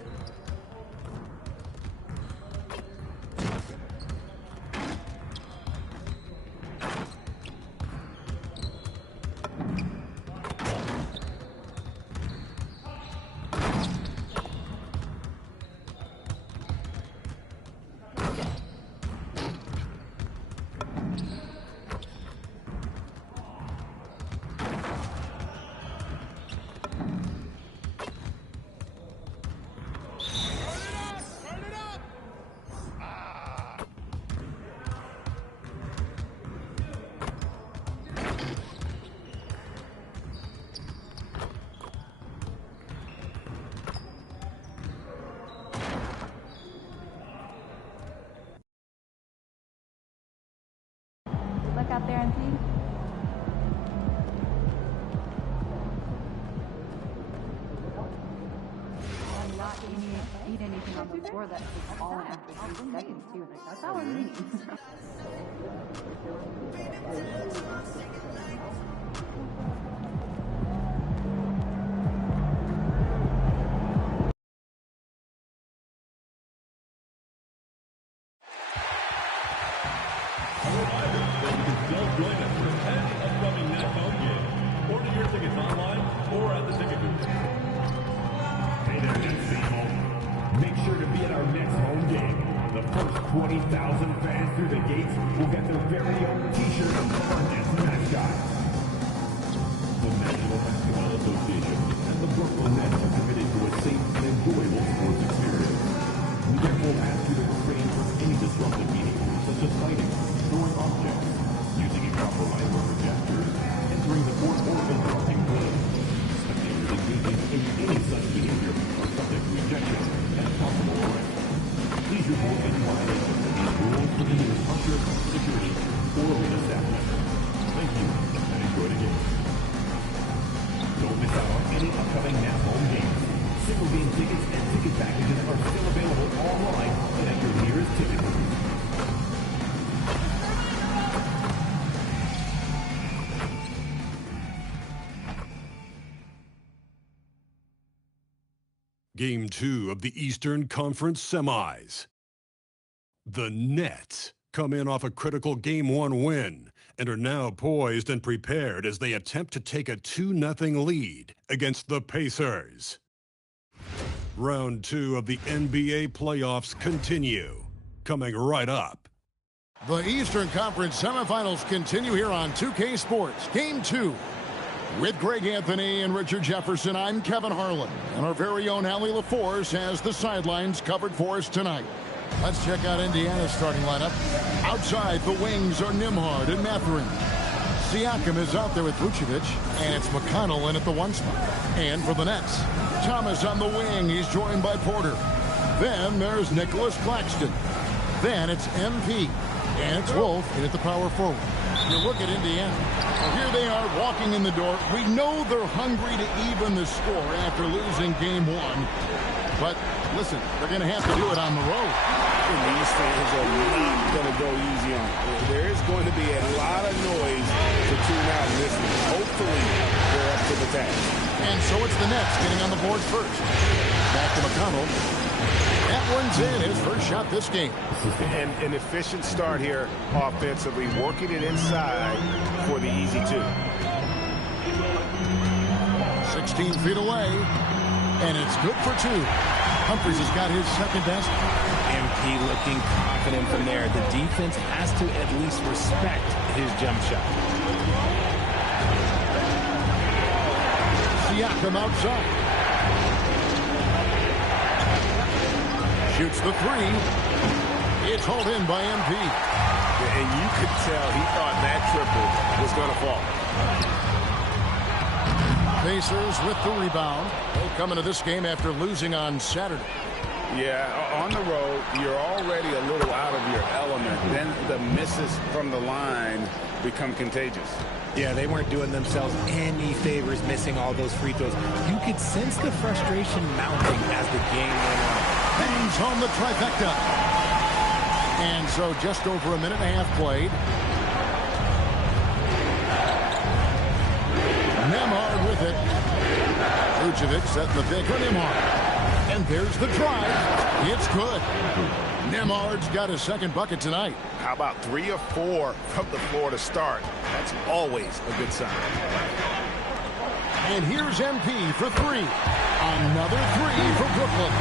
Look out there, MP. I'm not eat anything on the floor that is fallen after 3 seconds, too. Like, that's all it means. Still join us for any upcoming Nats home game. Order your tickets online or at the ticket booth. Hey there, Nets people. Make sure to be at our next home game. The first 20,000 fans through the gates will get their very own t-shirt of our Nets mascot. The National Basketball Association and the Brooklyn Nets are committed to a safe and enjoyable sports experience. We therefore ask you to refrain from any disruptive behavior, such as fighting, throwing objects, using improper language or gestures, entering the court or interrupting play. Spectators engaging in any such behavior are subject to ejection and possible arrest. Please report any violations of these rules to the nearest usher, security, or arena staff member. Thank you, and enjoy the game. Don't miss out on any upcoming Nats home games. Single game tickets and ticket packages are still available online and at your nearest ticket booth. Game 2 of the Eastern Conference Semis. The Nets come in off a critical Game 1 win and are now poised and prepared as they attempt to take a 2-0 lead against the Pacers. Round 2 of the NBA playoffs continue, coming right up. The Eastern Conference semifinals continue here on 2K Sports. Game 2. With Greg Anthony and Richard Jefferson, I'm Kevin Harlan. And our very own Allie LaForce has the sidelines covered for us tonight. Let's check out Indiana's starting lineup. Outside, the wings are Nembhard and Mathurin. Siakam is out there with Vucevic, and it's McConnell in at the 1 spot. And for the Nets, Thomas on the wing. He's joined by Porter. Then there's Nicholas Claxton. Then it's MP. And it's Wolf in at the power forward. You look at Indiana. Well, here they are walking in the door. We know they're hungry to even the score after losing Game 1. But listen, they're going to have to do it on the road. And these fans are not going to go easy on it. There is going to be a lot of noise to tune out in this one. Hopefully, they're up to the task. And so it's the Nets getting on the board first. Back to McConnell. That one's in, his first shot this game. And an efficient start here offensively, working it inside for the easy 2. 16 feet away, and it's good for 2. Humphries has got his second basket. MP looking confident from there. The defense has to at least respect his jump shot. Siakam outside. Shoots the 3. It's hauled in by MP. And you could tell he thought that triple was going to fall. Pacers with the rebound. They come into this game after losing on Saturday. Yeah, on the road, you're already a little out of your element. Then the misses from the line become contagious. Yeah, they weren't doing themselves any favors missing all those free throws. You could sense the frustration mounting as the game went on. Bangs home the trifecta. And so just over a minute and a half played. Nembhard with it. Vucevic setting the pick for Nembhard. And there's the drive. It's good. Nemhard's got his second bucket tonight. How about 3 or 4 from the floor to start? That's always a good sign. And here's MP for 3. Another 3 for Brooklyn.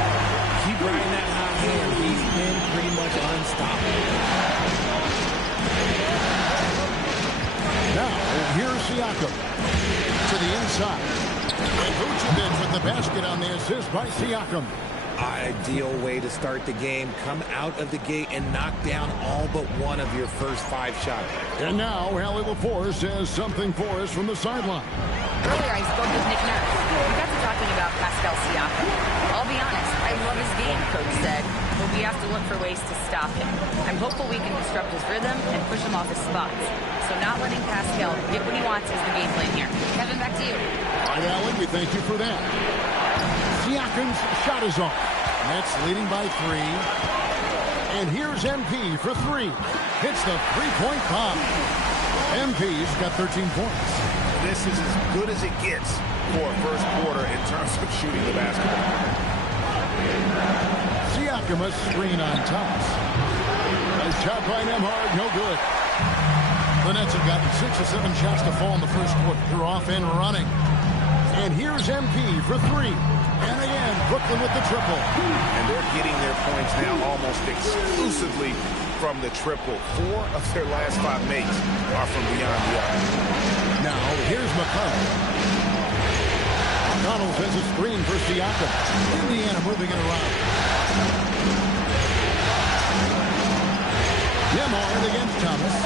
Keep riding that hot hand. He's been pretty much unstoppable. Now, here's Siakam to the inside. And Vucevic with the basket on the assist by Siakam. Ideal way to start the game. Come out of the gate and knock down all but one of your first 5 shots. And now, Allie LaForce has something for us from the sideline. Earlier, I spoke with Nick Nurse. We got to talking about Pascal Siakam. I'll be honest, I love his game, Coach said, but we have to look for ways to stop him. I'm hopeful we can disrupt his rhythm and push him off his spots. So not letting Pascal get what he wants is the game plan here. Kevin, back to you. All right, Allie, we thank you for that. Siakam's shot is off. Nets leading by 3. And here's MP for 3. Hits the three-point bomb. MP's got 13 points. This is as good as it gets for a first quarter in terms of shooting the basketball. Siakam a screen on Thomas. A shot by Nemhard, no good. The Nets have gotten 6 or 7 shots to fall in the first quarter. They're off and running. And here's MP for 3. And again, Brooklyn with the triple. And they're getting their points now almost exclusively from the triple. 4 of their last 5 makes are from beyond the arc. Now, here's McConnell. McConnell has a screen for Siakam. Indiana moving it around. Nemhard against Thomas.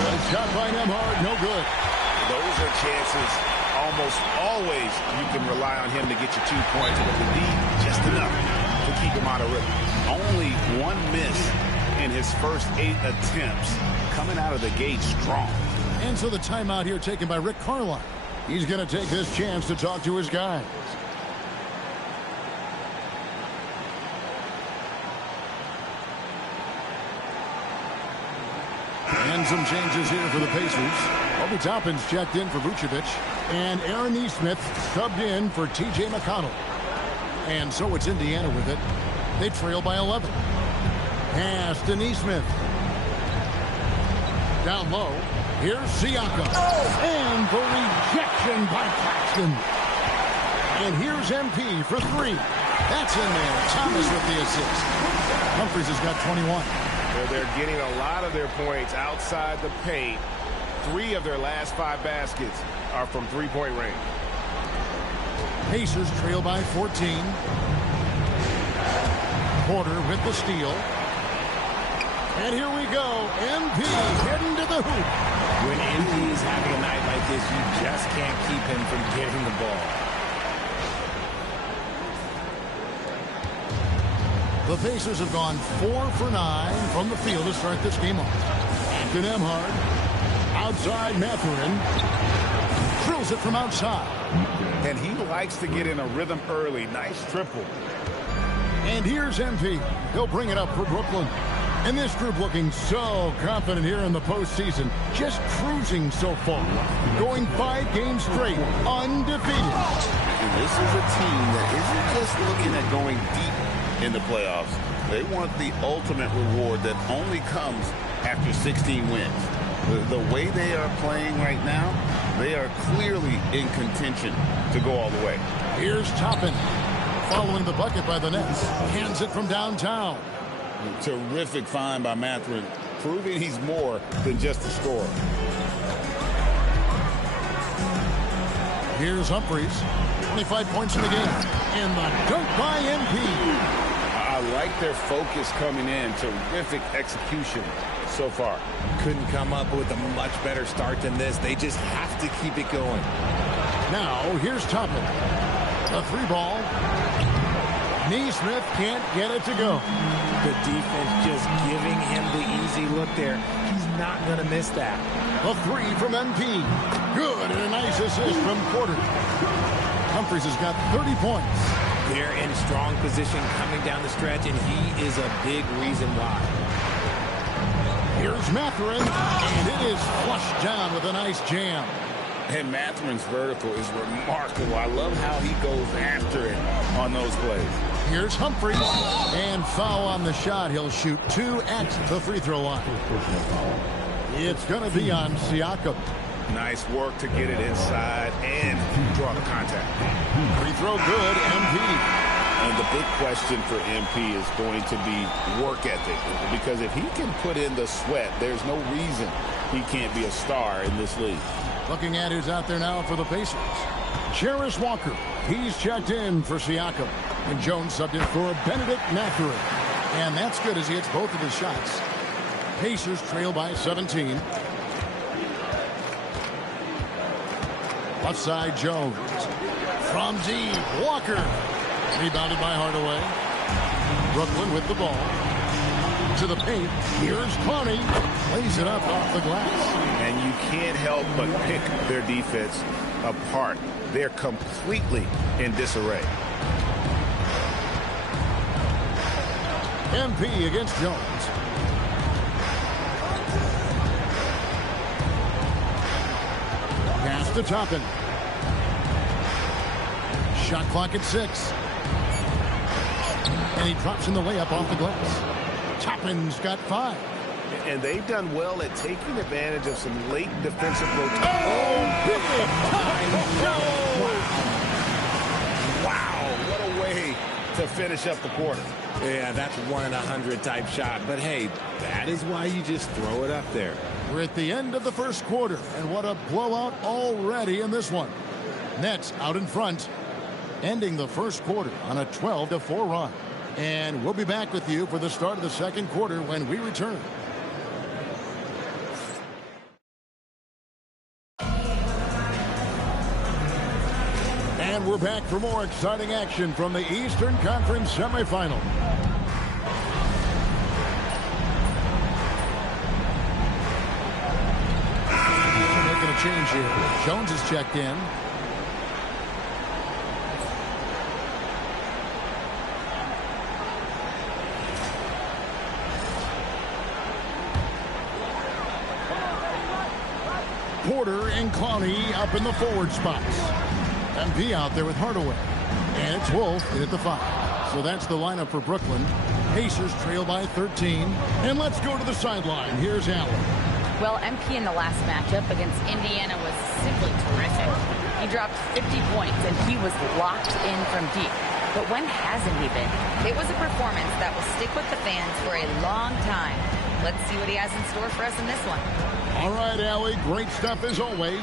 A shot by Nemhard, no good. Those are chances. Almost always you can rely on him to get you 2 points, but you need just enough to keep him out of rhythm. Only 1 miss in his first 8 attempts, coming out of the gate strong. And so the timeout here taken by Rick Carlisle. He's going to take this chance to talk to his guys. And some changes here for the Pacers. Obi Toppin's checked in for Vucevic. And Aaron Nesmith subbed in for T.J. McConnell. And so it's Indiana with it. They trail by 11. Pass to Nesmith. Down low. Here's Siakam. And the rejection by Claxton. And here's MP for 3. That's in there. Thomas with the assist. Humphries has got 21. They're getting a lot of their points outside the paint. 3 of their last 5 baskets are from three-point range. Pacers trail by 14. Porter with the steal. And here we go. MP heading to the hoop. When MP is having a night like this, you just can't keep him from getting the ball. The Pacers have gone 4 for 9 from the field to start this game off. To Nemhard. Outside Mathurin. Drills it from outside. And he likes to get in a rhythm early. Nice triple. And here's MP. He'll bring it up for Brooklyn. And this group looking so confident here in the postseason. Just cruising so far. Going 5 games straight. Undefeated. And this is a team that isn't just looking at going deep in the playoffs. They want the ultimate reward that only comes after 16 wins. The way they are playing right now, they are clearly in contention to go all the way. Here's Toppin. Following the bucket by the Nets. Hands it from downtown. Terrific find by Mathurin, proving he's more than just a scorer. Here's Humphries. 25 points in the game. And the dunk by MP. I like their focus coming in. Terrific execution so far. Couldn't come up with a much better start than this. They just have to keep it going. Now, here's Toppin. The 3 ball. Nesmith can't get it to go. The defense just giving him the easy look there. He's not going to miss that. A 3 from MP. Good, and a nice assist from Porter. Humphries has got 30 points. They're in strong position coming down the stretch, and he is a big reason why. Here's Mathurin, and it is flushed down with a nice jam. And Mathurin's vertical is remarkable. I love how he goes after it on on those plays. Here's Humphries, and foul on the shot. He'll shoot 2 at the free throw line. It's going to be on Siakam. Nice work to get it inside and draw the contact. Free throw good, MP. And the big question for MP is going to be work ethic, because if he can put in the sweat, there's no reason he can't be a star in this league. Looking at who's out there now for the Pacers. Jarris Walker. He's checked in for Siakam. And Jones subbed in for Benedict Mathurin. And that's good as he hits both of his shots. Pacers trail by 17. Left side, Jones. From deep, Walker. Rebounded by Hardaway. Brooklyn with the ball. To the paint. Here's Clowney. Plays it up off the glass. And you can't help but pick their defense apart. They're completely in disarray. MP against Jones. Pass to Toppin. Shot clock at 6. And he drops in the layup off the glass. Toppin's got 5. And they've done well at taking advantage of some late defensive rotation. Oh, big time! Wow, what a way to finish up the quarter. Yeah, that's 1 in 100 type shot. But hey, that is why you just throw it up there. We're at the end of the first quarter, and what a blowout already in this one. Nets out in front, ending the first quarter on a 12-4 run. And we'll be back with you for the start of the second quarter when we return. And we're back for more exciting action from the Eastern Conference semifinal. Making a change here. Jones is checked in. Porter and Clowney up in the forward spots. MP out there with Hardaway. And it's Wolf in at the 5. So that's the lineup for Brooklyn. Pacers trail by 13. And let's go to the sideline. Here's Allen. Well, MP in the last matchup against Indiana was simply terrific. He dropped 50 points, and he was locked in from deep. But when hasn't he been? It was a performance that will stick with the fans for a long time. Let's see what he has in store for us in this one. All right, Allie, great stuff as always.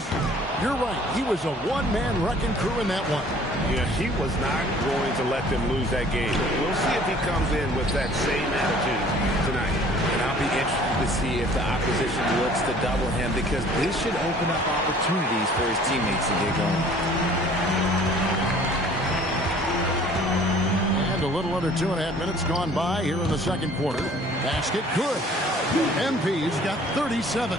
You're right. He was a one-man wrecking crew in that one. Yeah, he was not going to let them lose that game. We'll see if he comes in with that same attitude tonight. And I'll be interested to see if the opposition looks to double him, because this should open up opportunities for his teammates to get going. And a little under 2.5 minutes gone by here in the second quarter. Basket good. MP's got 37.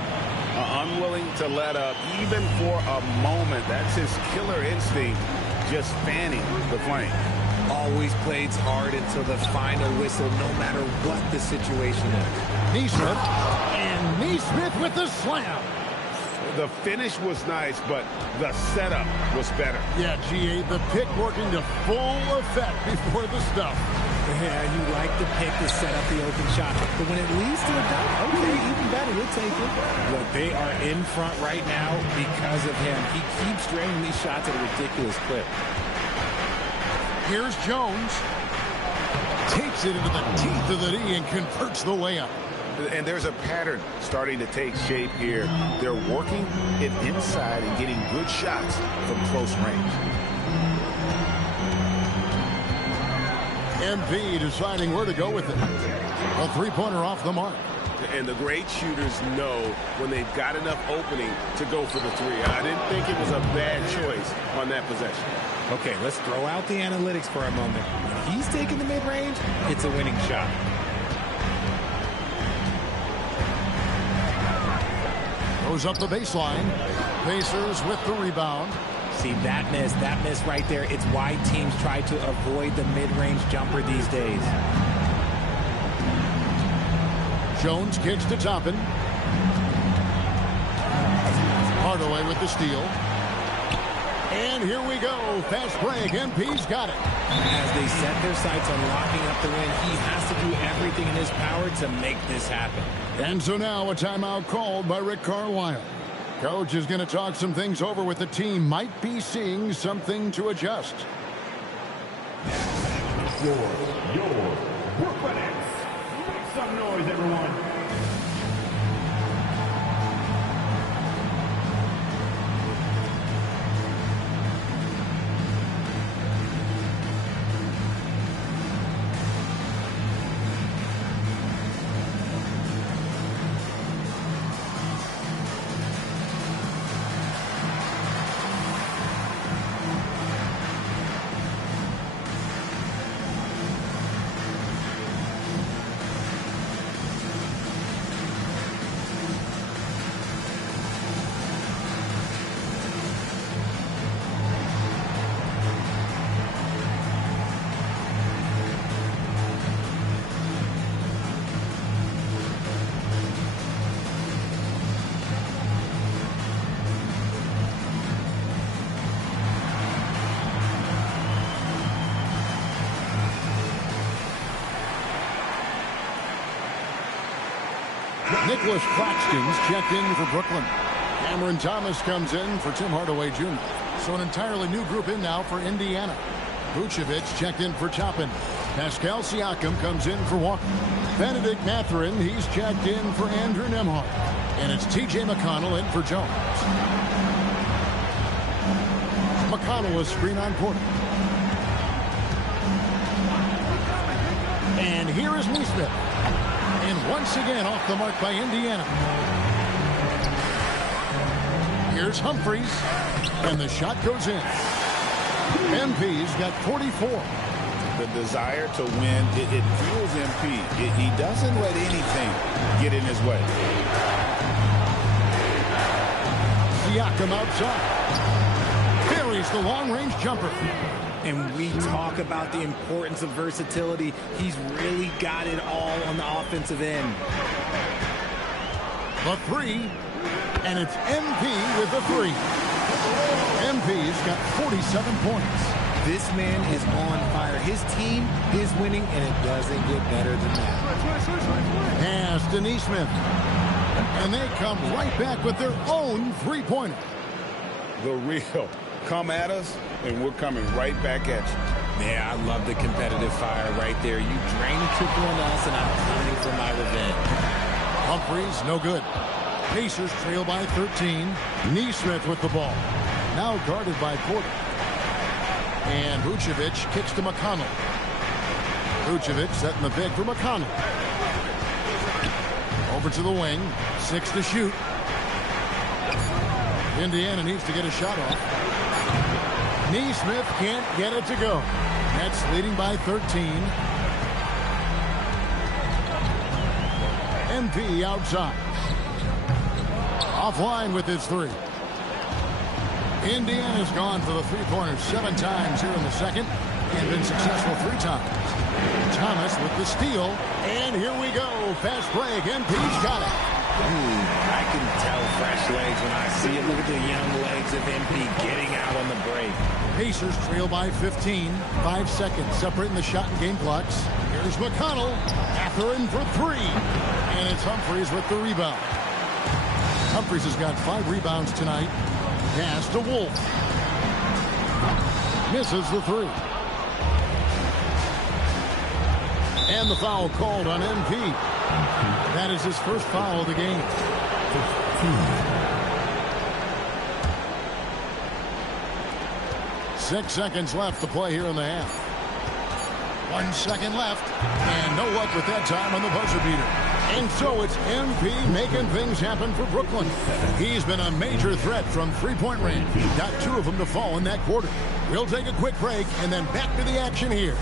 Unwilling to let up even for a moment. That's his killer instinct, just fanning the flame. Always plays hard until the final whistle, no matter what the situation is. Neesmith. And Neesmith with the slam. The finish was nice, but the setup was better. Yeah, GA, the pick working to full effect before the stuff. Yeah, you like the pick to set up the open shot. But when it leads to a dunk, okay, even better, we'll take it. Look, they are in front right now because of him. He keeps draining these shots at a ridiculous clip. Here's Jones. Takes it into the teeth of the knee and converts the layup. And there's a pattern starting to take shape here. They're working it inside and getting good shots from close range. MP deciding where to go with it. A three-pointer off the mark. And the great shooters know when they've got enough opening to go for the three. I didn't think it was a bad choice on that possession. Okay, let's throw out the analytics for a moment. When he's taking the mid-range, it's a winning shot. Goes up the baseline. Pacers with the rebound. See, that miss right there, it's why teams try to avoid the mid-range jumper these days. Jones kicks to Toppin. Hardaway with the steal. And here we go. Fast break. MP's got it. As they set their sights on locking up the win, he has to do everything in his power to make this happen. And so now a timeout called by Rick Carlisle. Coach is going to talk some things over with the team. Might be seeing something to adjust. Your Brooklyn Nets. Make some noise, everyone. Nicholas Claxton's checked in for Brooklyn. Cameron Thomas comes in for Tim Hardaway Jr. So an entirely new group in now for Indiana. Vucevic checked in for Toppin. Pascal Siakam comes in for Walker. Benedict Mathurin, he's checked in for Andrew Nembhard. And it's T.J. McConnell in for Jones. McConnell is screen on Porter. And here is Neesmith. And once again off the mark by Indiana. Here's Humphries. And the shot goes in. MP's got 44. The desire to win, it fuels MP. He doesn't let anything get in his way. Siakam outside. Buries the long-range jumper. And we talk about the importance of versatility. He's really got it all on the offensive end. The three, and it's MP with the three. MP's got 47 points. This man is on fire. His team is winning, and it doesn't get better than that. Pass to Neesmith. And they come right back with their own three-pointer. The real. Come at us, and we're coming right back at you. Yeah, I love the competitive fire right there. You drain a triple on us, and I'm coming for my revenge. Humphries, no good. Pacers trail by 13. Neesmith with the ball. Now guarded by Porter. And Vucevic kicks to McConnell. Vucevic setting the pick for McConnell. Over to the wing. 6 to shoot. Indiana needs to get a shot off. Neesmith can't get it to go. Nets leading by 13. MP outside. Offline with his three. Indiana's gone for the three-pointers 7 times here in the second and been successful 3 times. Thomas with the steal. And here we go. Fast break. MP's got it. I can tell fresh legs when I see it. Look at the young legs of MP getting out on the break. Pacers trail by 15. 5 seconds separating the shot and game clocks. Here's McConnell. Mathurin for 3. And it's Humphries with the rebound. Humphries has got 5 rebounds tonight. Pass to Wolf. Misses the 3. And the foul called on MP. That is his first foul of the game. 6 seconds left to play here in the half. 1 second left. And no luck with that time on the buzzer beater. And so it's MP making things happen for Brooklyn. He's been a major threat from three-point range. Got 2 of them to fall in that quarter. We'll take a quick break and then back to the action here.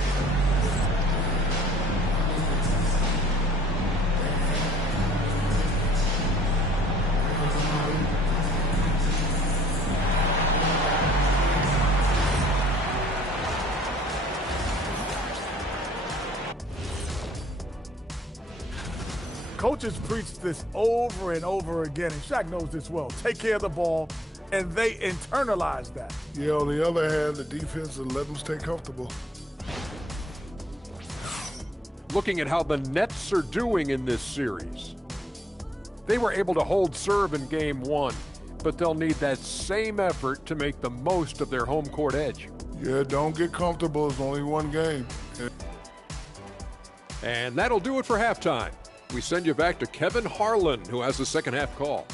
Coaches preach this over and over again, and Shaq knows this well. Take care of the ball and they internalize that. Yeah, on the other hand, the defense will let them stay comfortable. Looking at how the Nets are doing in this series. They were able to hold serve in game 1, but they'll need that same effort to make the most of their home court edge. Yeah, don't get comfortable. It's only one game. And that'll do it for halftime. We send you back to Kevin Harlan, who has the second half call.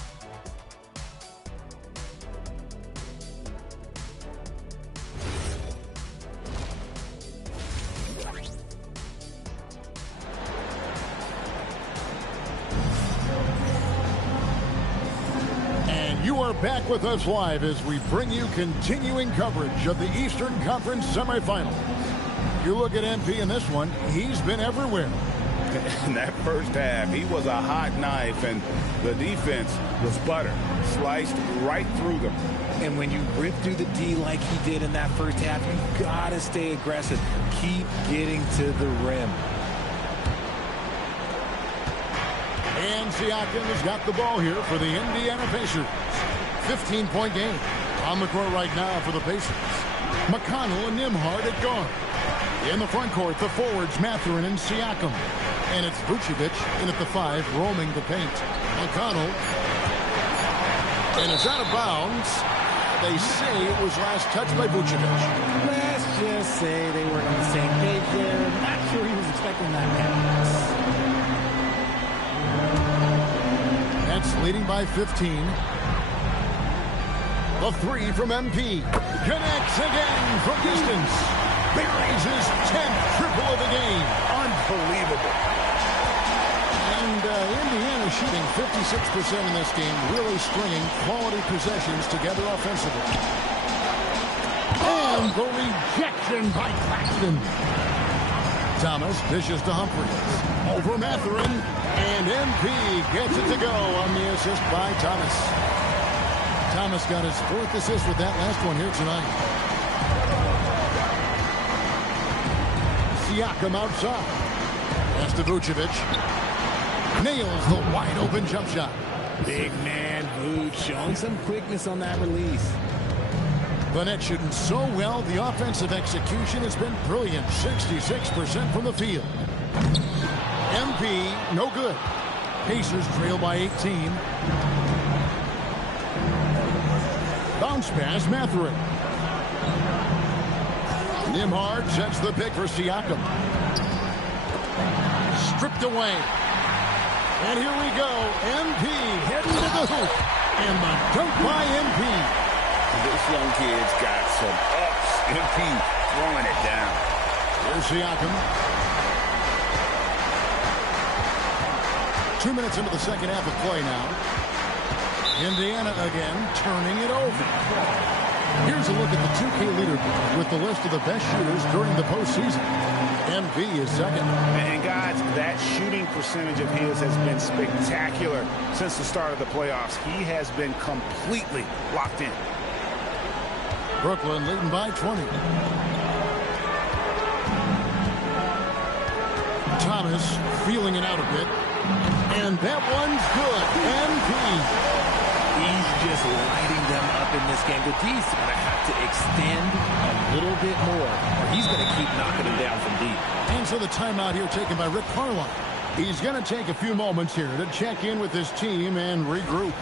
You are back with us live as we bring you continuing coverage of the Eastern Conference semifinals. You look at MP in this one, he's been everywhere. In that first half, he was a hot knife, and the defense was butter, sliced right through them. And when you rip through the D like he did in that first half, you gotta stay aggressive. Keep getting to the rim. And Siakam has got the ball here for the Indiana Pacers. 15-point game on the court right now for the Pacers. McConnell and Nembhard at guard. In the front court, the forwards Mathurin and Siakam. And it's Vucevic in at the 5, roaming the paint. McConnell. And it's out of bounds. They say it was last touched by Vucevic. Let's just say they weren't on the same page there. Not sure he was expecting that pass. That's leading by 15. The 3 from MP. Connects again from distance. Buries his 10th triple of the game. Unbelievable. And Indiana shooting 56% in this game, really stringing quality possessions together offensively. And the rejection by Claxton. Thomas dishes to Humphries. Over Mathurin. And MP gets it to go on the assist by Thomas. Thomas got his 4th assist with that last one here tonight. Siakam outside. Pass to Vucevic. Nails the wide open jump shot. Big man Vuce showing some quickness on that release. The Nets shooting so well, the offensive execution has been brilliant. 66% from the field. MP, no good. Pacers trail by 18. Bounce pass, Mathurin. Nembhard sets the pick for Siakam. Stripped away. And here we go. MP heading to the hoop. And the dunk by MP. This young kid's got some ups. MP throwing it down. Here's Siakam. 2 minutes into the second half of play now. Indiana again turning it over. Here's a look at the 2K leaderboard with the list of the best shooters during the postseason. MP is second. And guys, that shooting percentage of his has been spectacular since the start of the playoffs. He has been completely locked in. Brooklyn leading by 20. Thomas feeling it out a bit. And that one's good. MP. He's just lighting them up in this game. The D's going to have to extend a little bit more, or he's going to keep knocking them down from deep. And so the timeout here taken by Rick Carlisle. He's going to take a few moments here to check in with his team and regroup.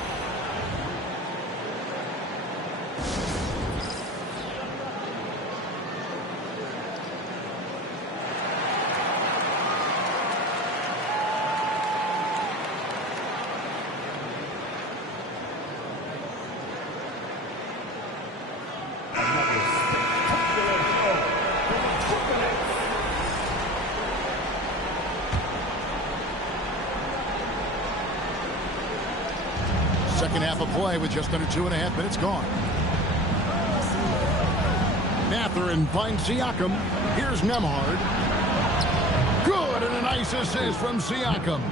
Second half of play with just under 2.5 minutes gone. Mathurin finds Siakam. Here's Nembhard. Good, and a nice assist from Siakam.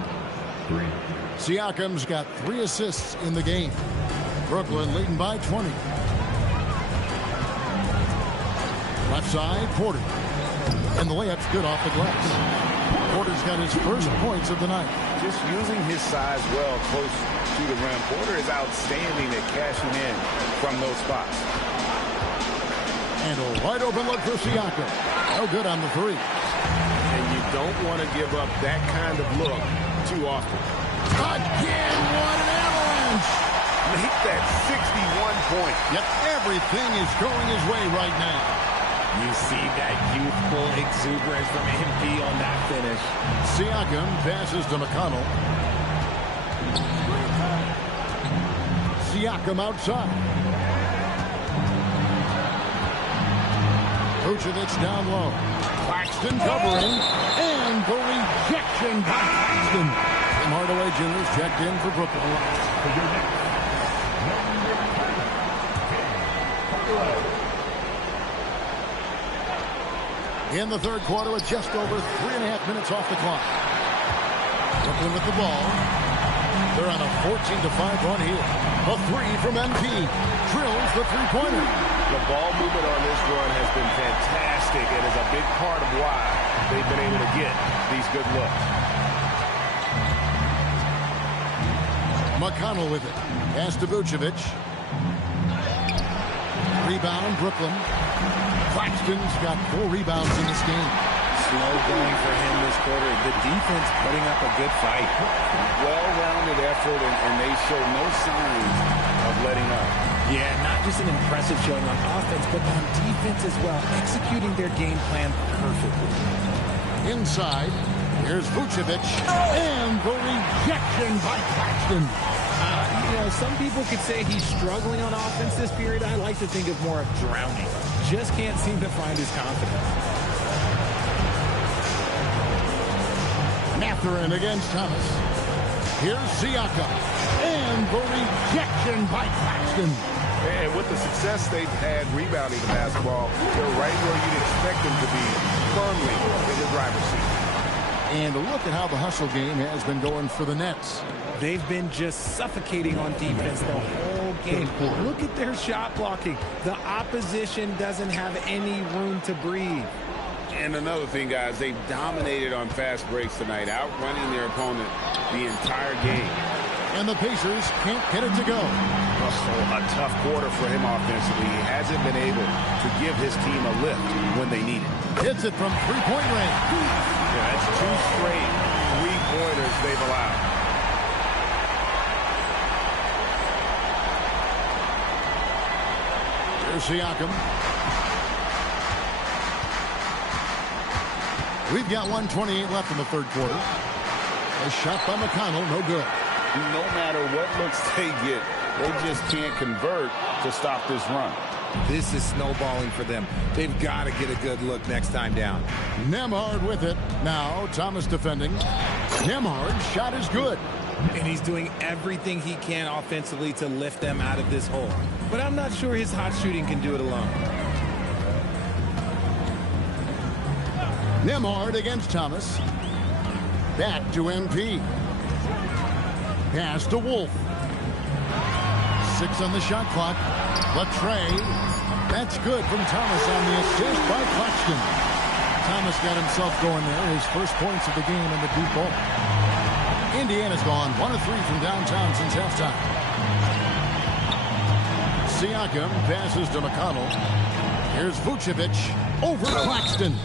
Siakam's got 3 assists in the game. Brooklyn leading by 20. Left side, Porter. And the layup's good off the glass. Porter's got his first points of the night. just using his size well close to the rim. Porter is outstanding at cashing in from those spots. And a wide open look for Siakam. No good on the three. And you don't want to give up that kind of look too often. Again, what an avalanche! Make that 61 point. Yep, everything is going his way right now. You see that youthful exuberance from MP on that finish. Siakam passes to McConnell. Siakam outside. Vucevic down low. Claxton covering. And the rejection by Claxton. Tim Hardaway Jr. is checked in for Brooklyn. In the third quarter with just over 3.5 minutes off the clock. Brooklyn with the ball. They're on a 14-5 run here. A three from MP. Drills the three-pointer. The ball movement on this run has been fantastic and is a big part of why they've been able to get these good looks. McConnell with it. Pass to Vucevic. Rebound, Brooklyn. Claxton's got 4 rebounds in this game. Slow going for him this quarter. The defense putting up a good fight. Well-rounded effort, and they show no signs of letting up. Yeah, not just an impressive showing on offense, but on defense as well, executing their game plan perfectly. Inside, here's Vucevic, and the rejection by Claxton. You know, some people could say he's struggling on offense this period. I like to think of more of drowning. Just can't seem to find his confidence. Mathurin against Thomas. Here's Siakam. And the rejection by Claxton. And with the success they've had rebounding the basketball, they're right where you'd expect them to be, firmly in the driver's seat. And look at how the hustle game has been going for the Nets. They've been just suffocating on defense the whole game. Look at their shot blocking. The opposition doesn't have any room to breathe. And another thing, guys, they've dominated on fast breaks tonight, outrunning their opponent the entire game. And the Pacers can't get it to go. Russell, a tough quarter for him offensively. He hasn't been able to give his team a lift when they need it. Hits it from three-point range. Yeah, that's 2 straight three-pointers they've allowed. There's Siakam. We've got 1:28 left in the third quarter. A shot by McConnell, no good. No matter what looks they get, they just can't convert to stop this run. This is snowballing for them. They've got to get a good look next time down. Nembhard with it. Now Thomas defending. Nembhard's shot is good. And he's doing everything he can offensively to lift them out of this hole. But I'm not sure his hot shooting can do it alone. Nembhard against Thomas. Back to MP. Pass to Wolf. 6 on the shot clock. Latre. That's good from Thomas on the assist by Claxton. Thomas got himself going there. His first points of the game in the deep ball. Indiana's gone 1 of 3 from downtown since halftime. Siakam passes to McConnell. Here's Vucevic over Claxton.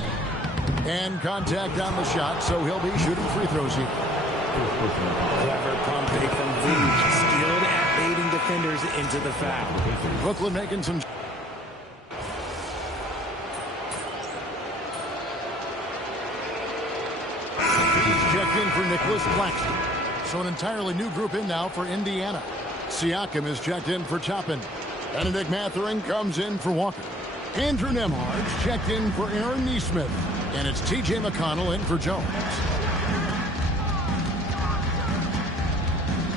And contact on the shot, so he'll be shooting free throws here. Clever pump fake from Vooch. Skilled at baiting defenders into the foul. Brooklyn making some... Checked in for Nicholas Claxton. So an entirely new group in now for Indiana. Siakam is checked in for Toppin. Benedict Mathurin comes in for Walker. Andrew Nembhard checked in for Aaron Nesmith. And it's T.J. McConnell in for Jones.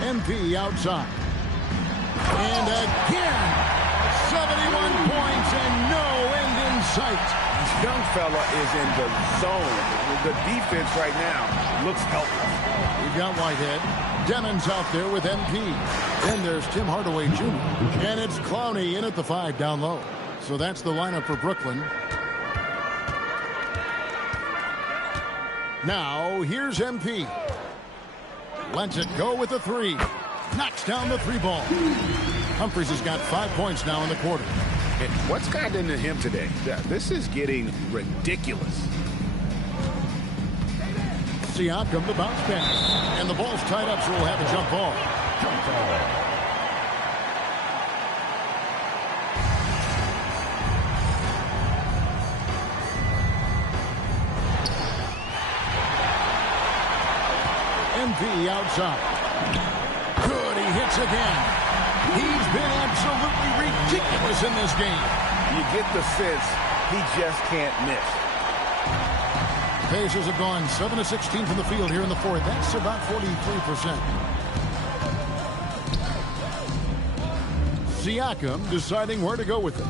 MP outside. And again, 71 points and no end in sight. This young fella is in the zone. The defense right now looks helpless. We've got Whitehead. Demon's out there with MP. Then there's Tim Hardaway Jr. And it's Clowney in at the 5 down low. So that's the lineup for Brooklyn. Now, here's MP. Lets it go with the three. Knocks down the three ball. Humphries has got 5 points now in the quarter. And what's gotten into him today? This is getting ridiculous. Siakam, the bounce pass. And the ball's tied up, so we'll have a jump ball. Jump ball. MV outside. Good, he hits again. He's been absolutely ridiculous in this game. You get the sense he just can't miss. Pacers have gone 7 of 16 from the field here in the fourth. That's about 43%. Siakam deciding where to go with it.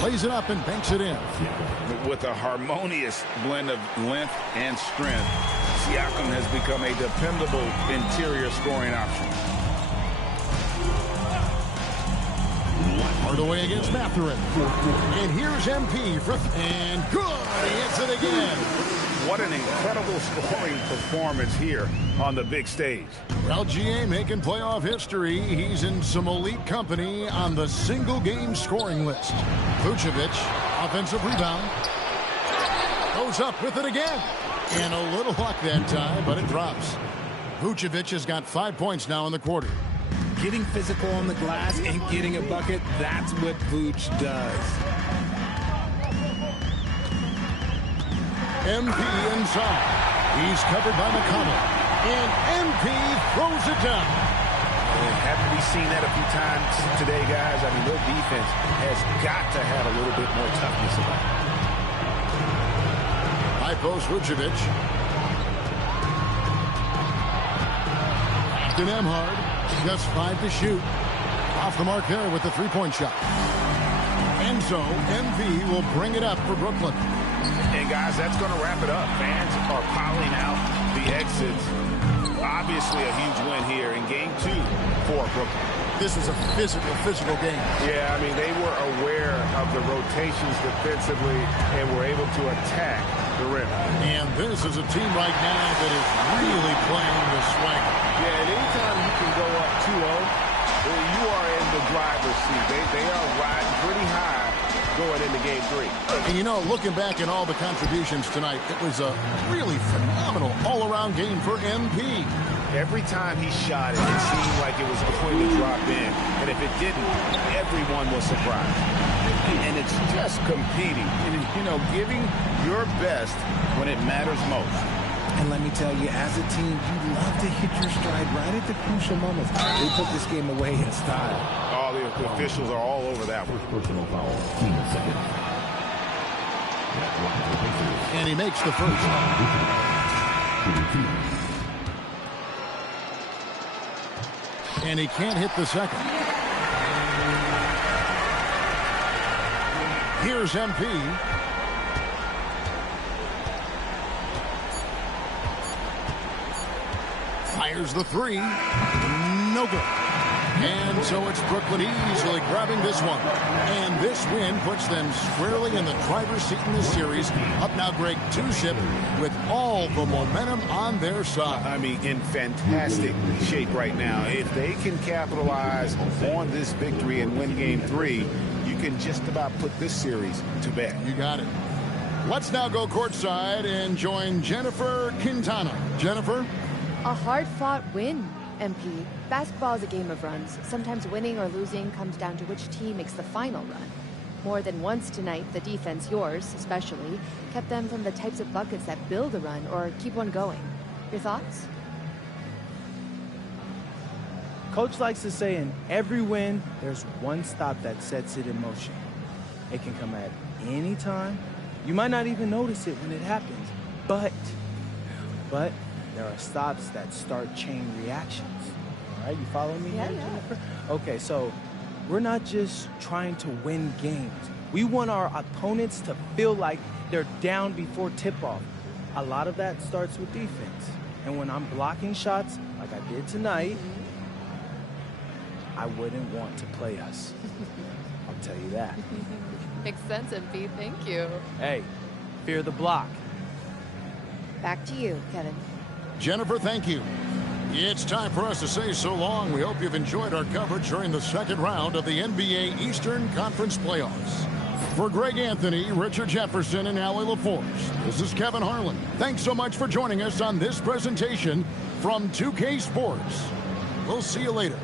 Plays it up and banks it in. With a harmonious blend of length and strength, Siakam has become a dependable interior scoring option. Hardaway against Mathurin. And here's MP for and good. He hits it again. What an incredible scoring performance here on the big stage. LGA making playoff history. He's in some elite company on the single game scoring list. Vucevic, offensive rebound. Goes up with it again. And a little luck that time, but it drops. Vucevic has got 5 points now in the quarter. Getting physical on the glass and getting a bucket, that's what Vooch does. MP inside. He's covered by McConnell. And MP throws it down. Haven't we seen that a few times today, guys? I mean, their defense has got to have a little bit more toughness about it. High post Vucevic. After Nemhard. Just 5 to shoot. Off the mark there with the three-point shot. And so, MV will bring it up for Brooklyn. And guys, that's going to wrap it up. Fans are piling out the exits. Obviously a huge win here in game 2 for Brooklyn. This was a physical game. Yeah, I mean, they were aware of the rotations defensively and were able to attack the rim. And this is a team right now that is really playing the swagger. Yeah, and anytime you can go up 2-0, you are in the driver's seat. They are riding pretty high going into game 3. And you know, looking back at all the contributions tonight, it was a really phenomenal all-around game for MP. Every time he shot it, it seemed like it was going to drop in. And if it didn't, everyone was surprised. And it's just competing and, you know, giving your best when it matters most. And let me tell you, as a team, you love to hit your stride right at the crucial moments. They put this game away in style. All the officials are all over that one. Personal foul, team second. And he makes the first. And he can't hit the second. Here's MP. Fires the three. No good. And so it's Brooklyn easily grabbing this one. And this win puts them squarely in the driver's seat in this series. Up now, Greg, 2-ship with all the momentum on their side. I mean, in fantastic shape right now. If they can capitalize on this victory and win game 3, you can just about put this series to bed. You got it. Let's now go courtside and join Jennifer Quintana. Jennifer? A hard-fought win, MP. Basketball is a game of runs. Sometimes winning or losing comes down to which team makes the final run. More than once tonight, the defense, yours especially, kept them from the types of buckets that build a run or keep one going. Your thoughts? Coach likes to say in every win, there's one stop that sets it in motion. It can come at any time. You might not even notice it when it happens, but there are stops that start chain reactions. All right, you follow me here, Jennifer? Okay, so we're not just trying to win games. We want our opponents to feel like they're down before tip-off. A lot of that starts with defense. And when I'm blocking shots like I did tonight, I wouldn't want to play us. I'll tell you that. Makes sense, MP. Thank you. Hey, fear the block. Back to you, Kevin. Jennifer, thank you. It's time for us to say so long. We hope you've enjoyed our coverage during the second round of the NBA Eastern Conference Playoffs. For Greg Anthony, Richard Jefferson, and Allie LaForce, this is Kevin Harlan. Thanks so much for joining us on this presentation from 2K Sports. We'll see you later.